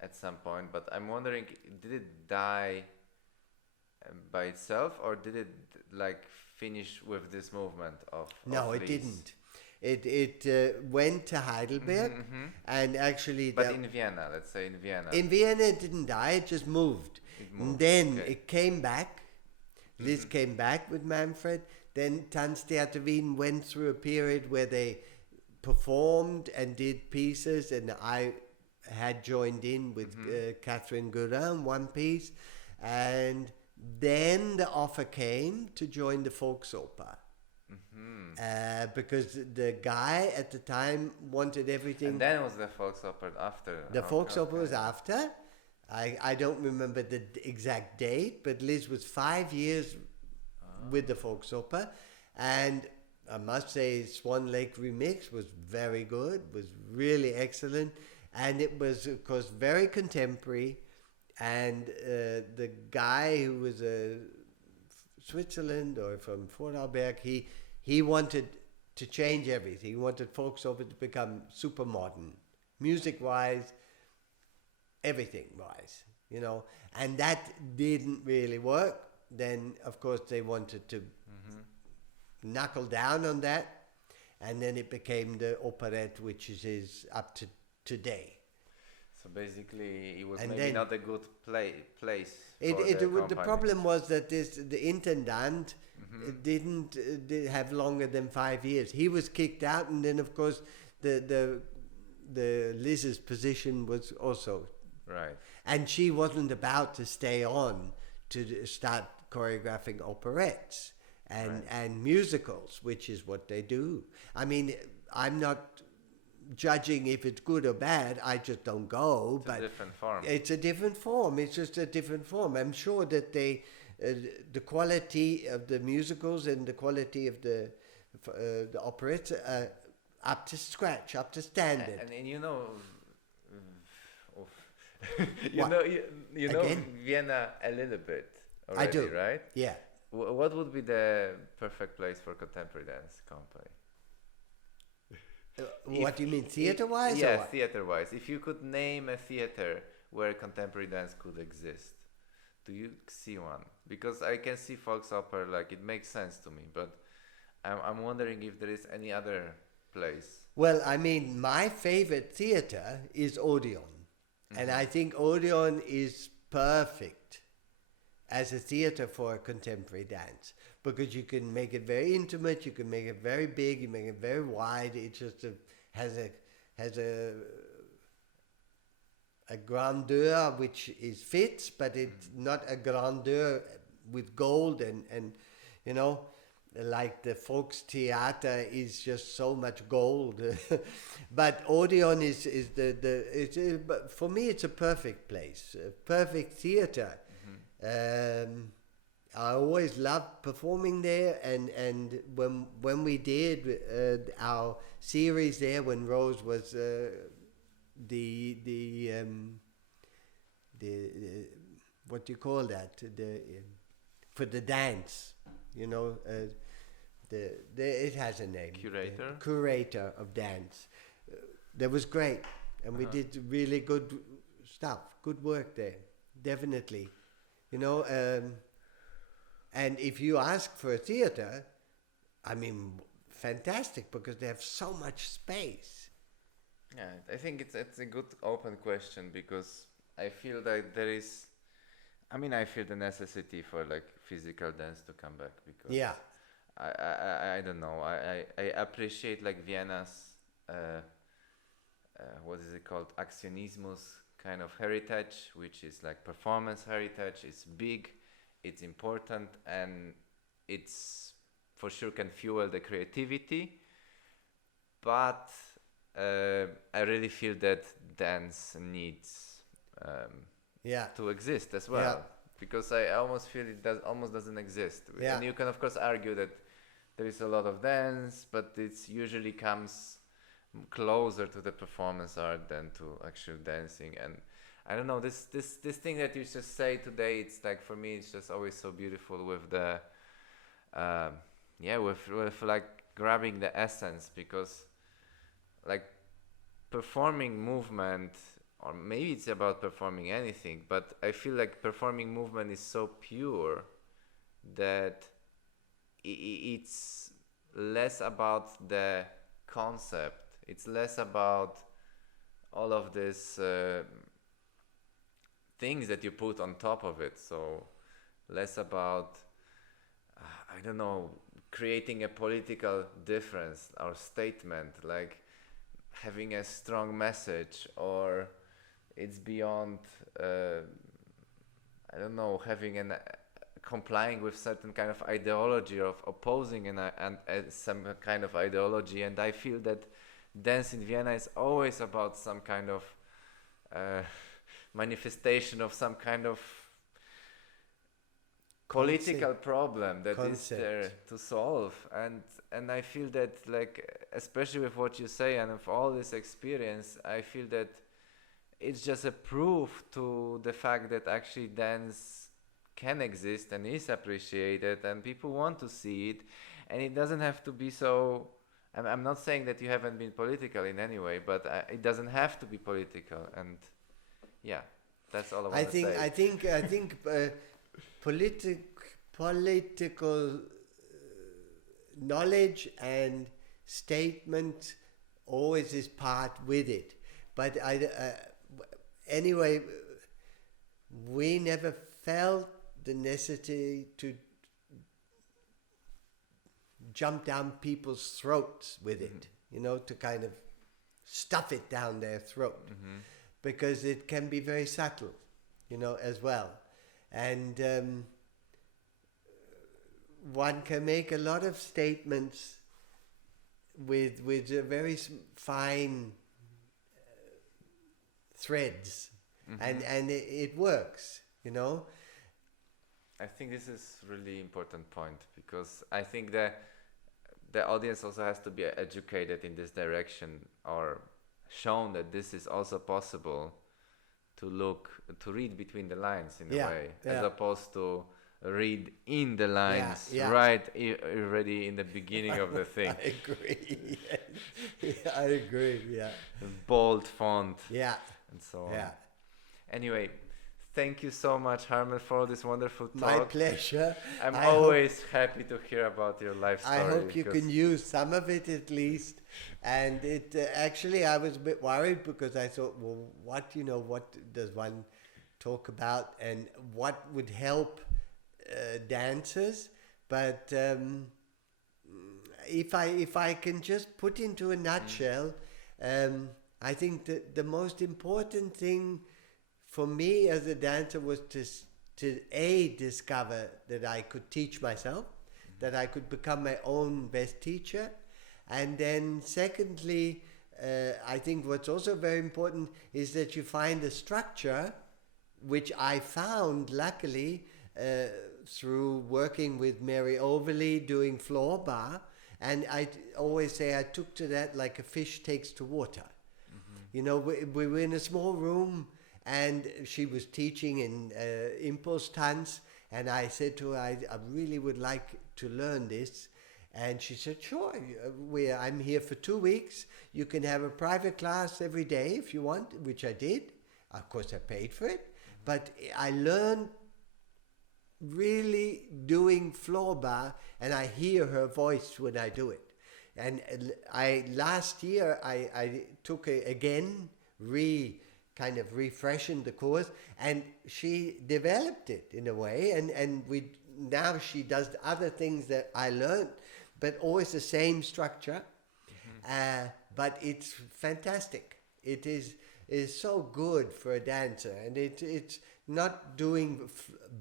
at some point, but I'm wondering, did it die by itself, or did it like finish with this movement of No, of it Liszt? didn't. It went to Heidelberg, and actually, But in Vienna, let's say in Vienna, in Vienna it didn't die. It just moved. it And moved. then Okay. it came back. Liz came back with Manfred. Then Tanztheater Wien went through a period where they performed and did pieces, and I had joined in with Catherine Gurin one piece, and then the offer came to join the Volksoper. Because the guy at the time wanted everything. And then was the Volksoper after. The Okay, Volksoper okay. was after. I don't remember the exact date, but Liz was 5 years with the Volksoper, and I must say Swan Lake Remix was very good, was really excellent, and it was of course very contemporary, and the guy who was Switzerland or from Vorarlberg, he wanted to change everything. He wanted Volksoper to become super modern, music-wise, everything-wise, you know. And that didn't really work. Then, of course, they wanted to knuckle down on that. And then it became the operette, which is up to today. So basically, it was And maybe then- not a good place. It, for it, the the company. problem was that the intendant didn't have longer than 5 years. He was kicked out, and then of course the Liz's position was also, Right. and she wasn't about to stay on to start choreographing operettes and musicals, which is what they do. I mean, I'm not judging if it's good or bad. I just don't go. It's a different form. It's a different form. It's just a different form. I'm sure that the quality of the musicals and the quality of the operettes are up to scratch, up to standard. And you know, What? you know Again? Vienna a little bit already, I do. right? Yeah. What would be the perfect place for contemporary dance company? What do you mean, theater-wise? or Yes, what? theater-wise. If you could name a theater where contemporary dance could exist, do you see one? Because I can see Volksoper, like it makes sense to me, but I'm wondering if there is any other place. Well, I mean, my favorite theater is Odeon. And I think Odeon is perfect as a theater for contemporary dance, because you can make it very intimate, you can make it very big, you make it very wide. It just has a grandeur which is fits, but it's not a grandeur with gold and you know, like the Volkstheater is just so much gold. But Odeon is but for me it's a perfect place, a perfect theater. I always loved performing there, and when we did our series there, when Rose was the what do you call that, for the dance, you know, it has a name, Curator? Curator of dance. That was great, and we did really good stuff, good work there, definitely, you know. And if you ask for a theater, I mean, fantastic, because they have so much space. Yeah, I think it's a good open question, because I feel that there is, I mean, I feel the necessity for like physical dance to come back, because Yeah. I don't know, I appreciate like Vienna's what is it called, actionismus kind of heritage, which is like performance heritage. It's big, it's important, and it's for sure can fuel the creativity, but I really feel that dance needs Yeah. to exist as well, Yeah. because I almost feel it almost doesn't exist. Yeah. And you can of course argue that there is a lot of dance, but it's usually comes closer to the performance art than to actual dancing. And I don't know, this thing that you just say today, it's like, for me it's just always so beautiful with the with like grabbing the essence, because like performing movement, or maybe it's about performing anything, but I feel like performing movement is so pure that it's less about the concept. It's less about all of these things that you put on top of it. So less about, I don't know, creating a political difference or statement, like having a strong message, or it's beyond, I don't know, having an complying with certain kind of ideology, of opposing and some kind of ideology. And I feel that dance in Vienna is always about some kind of manifestation of some kind of political problem that is there to solve. And I feel that, like, especially with what you say and with all this experience, I feel that it's just a proof to the fact that actually dance can exist and is appreciated and people want to see it. And it doesn't have to be so, I'm not saying that you haven't been political in any way, but it doesn't have to be political. And yeah, that's all I want to say. I think political knowledge and statement always is part with it. But anyway, we never felt the necessity to jump down people's throats with it, you know, to kind of stuff it down their throat, because it can be very subtle, you know, as well. And one can make a lot of statements with a very fine threads, and it works, you know. I think this is really important point, because I think that the audience also has to be educated in this direction, or shown that this is also possible, to read between the lines in a way, as opposed to read in the lines already in the beginning of the thing. I agree. I agree. Yeah. Bold font. Yeah. And so on. Yeah. Anyway, thank you so much, Harmen, for this wonderful talk. My pleasure. I'm always happy to hear about your life story. I hope you can use some of it at least. And it actually, I was a bit worried, because I thought, well, what does one talk about, and what would help dancers? But if I can just put into a nutshell, I think that the most important thing for me as a dancer was to discover that I could teach myself, that I could become my own best teacher. And then secondly, I think what's also very important is that you find a structure, which I found luckily through working with Mary Overley doing floor bar. And I always say I took to that like a fish takes to water. You know, we were in a small room, and she was teaching in impulse dance, and I said to her, I really would like to learn this. And she said, sure, I'm here for 2 weeks. You can have a private class every day if you want, which I did. Of course, I paid for it. But I learned really doing floor bar, and I hear her voice when I do it. And last year, I took kind of refreshing the course, and she developed it in a way, and now she does other things that I learned, but always the same structure. But it's fantastic. It is so good for a dancer, and it's not doing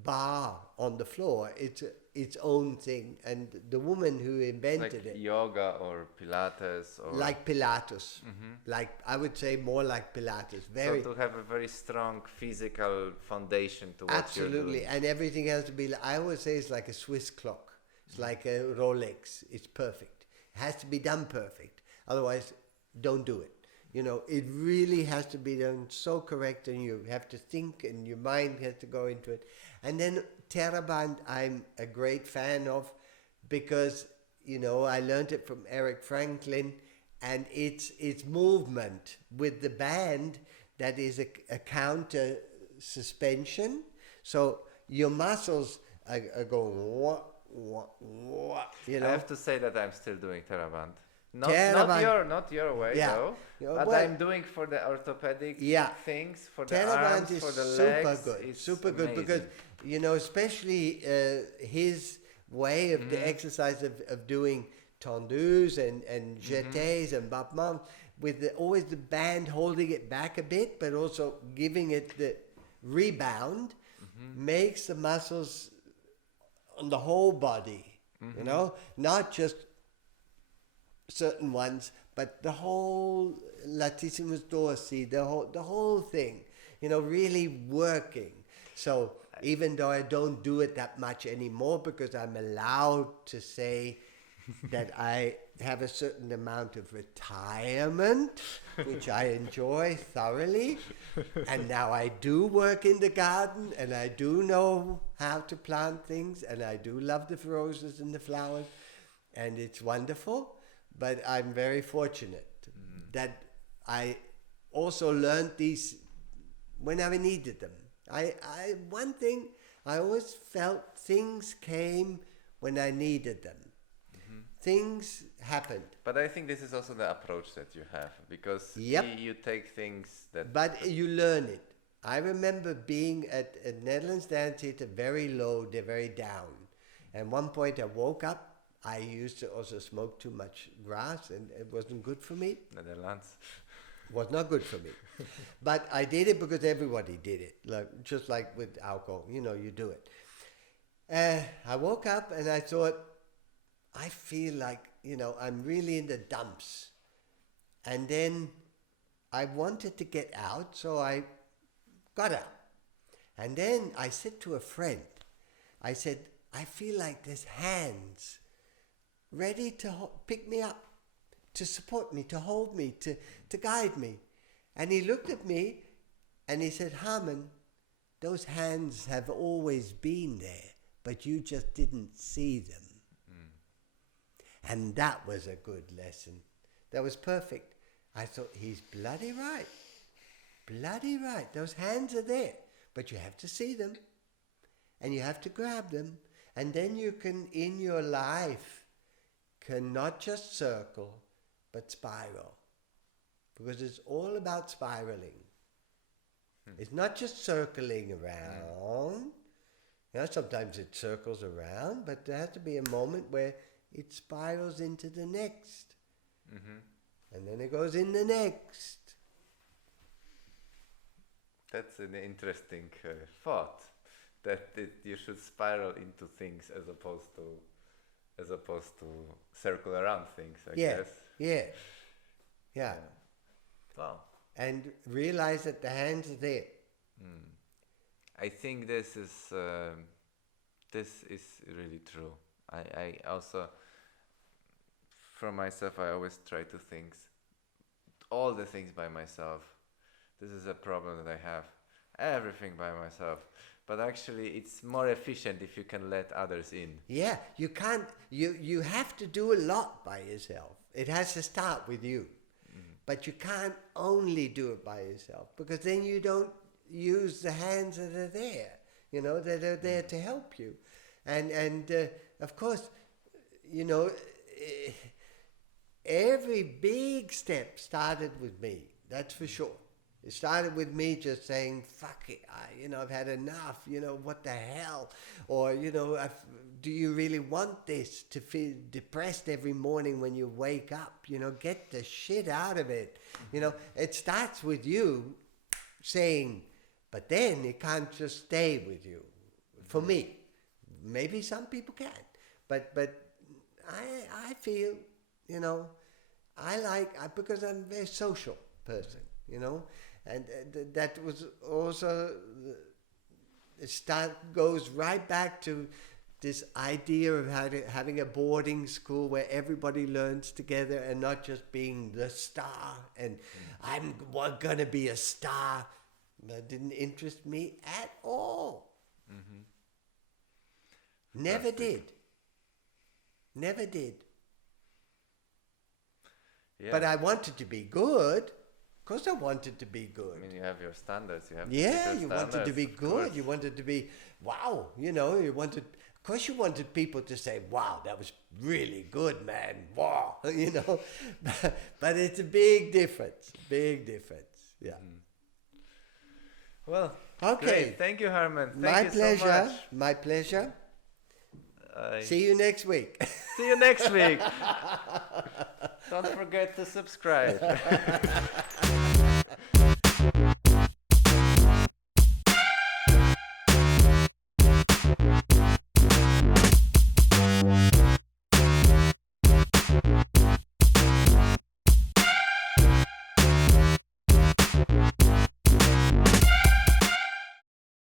bar on the floor. It's its own thing, and the woman who invented it, yoga or Pilates, or like Pilates, like I would say more like Pilates. So to have a very strong physical foundation to what you're doing. Absolutely, and everything has to be. I always say it's like a Swiss clock. It's like a Rolex. It's perfect. It has to be done perfect. Otherwise, don't do it. You know, it really has to be done so correct, and you have to think, and your mind has to go into it. And then Teraband, I'm a great fan of, because, you know, I learned it from Eric Franklin, and it's movement with the band that is a counter suspension. So your muscles are going what, you I know. have to say that I'm still doing Theraband. Theraband. Not your way Yeah. though. Yeah, But well, I'm doing for the orthopedic Yeah. things, for the Theraband arms, is for the super legs. good, It's super good because amazing. especially his way of the exercise of doing tendus and jetés and battements with always the band holding it back a bit, but also giving it the rebound makes the muscles on the whole body, not just certain ones, but the whole latissimus dorsi, the whole thing, really working. So even though I don't do it that much anymore because I'm allowed to say that I have a certain amount of retirement, which I enjoy thoroughly. And now I do work in the garden and I do know how to plant things and I do love the roses and the flowers and it's wonderful. But I'm very fortunate that I also learned these when I needed them. One thing, I always felt things came when I needed them. Things happened. But I think this is also the approach that you have, because Yep. you take things that... But you learn it. I remember being at Netherlands Dance Theatre very low, they're very down. And one point I woke up, I used to also smoke too much grass and it wasn't good for me. Netherlands. Was not good for me. But I did it because everybody did it. Just like with alcohol, you do it. I woke up and I thought, I feel like, I'm really in the dumps. And then I wanted to get out, so I got out. And then I said to a friend, I said, I feel like there's hands ready to pick me up, to support me, to hold me, to guide me. And he looked at me and he said, Harmen, those hands have always been there, but you just didn't see them. And that was a good lesson. That was perfect. I thought, he's bloody right. Bloody right. Those hands are there, but you have to see them and you have to grab them. And then you can, in your life, can not just circle, but spiral. Because it's all about spiraling. It's not just circling around. Sometimes it circles around, but there has to be a moment where it spirals into the next. And then it goes in the next. That's an interesting thought, that you should spiral into things as opposed to circle around things, I guess. Yeah. Wow. And realize that the hands are there. I think this is really true. I also, for myself, I always try to think all the things by myself. This is a problem that I have. Everything by myself. But actually, it's more efficient if you can let others in. Yeah, you can't, you have to do a lot by yourself. It has to start with you. But you can't only do it by yourself, because then you don't use the hands that are there, that are there to help you. And of course, every big step started with me, that's for sure. It started with me just saying, fuck it, I've had enough, what the hell? Or, do you really want this, to feel depressed every morning when you wake up? Get the shit out of it. It starts with you saying, but then it can't just stay with you. For me, maybe some people can, but I feel, because I'm a very social person, and that was also, goes right back to this idea of having a boarding school where everybody learns together and not just being the star. And I'm going to be a star. That didn't interest me at all. Never did. Yeah. But I wanted to be good. Of course, I wanted to be good. I mean, you have your standards. You have to Yeah, keep you your wanted to be standards, of good. course. You wanted to be, wow, you know, you wanted, of course you wanted people to say, wow, that was really good, man. Wow, you know, but it's a big difference, yeah. Well, Okay. great. Thank you, Harmen. Thank My you pleasure, so much. my pleasure. I See you next week. see you next week. Don't forget to subscribe.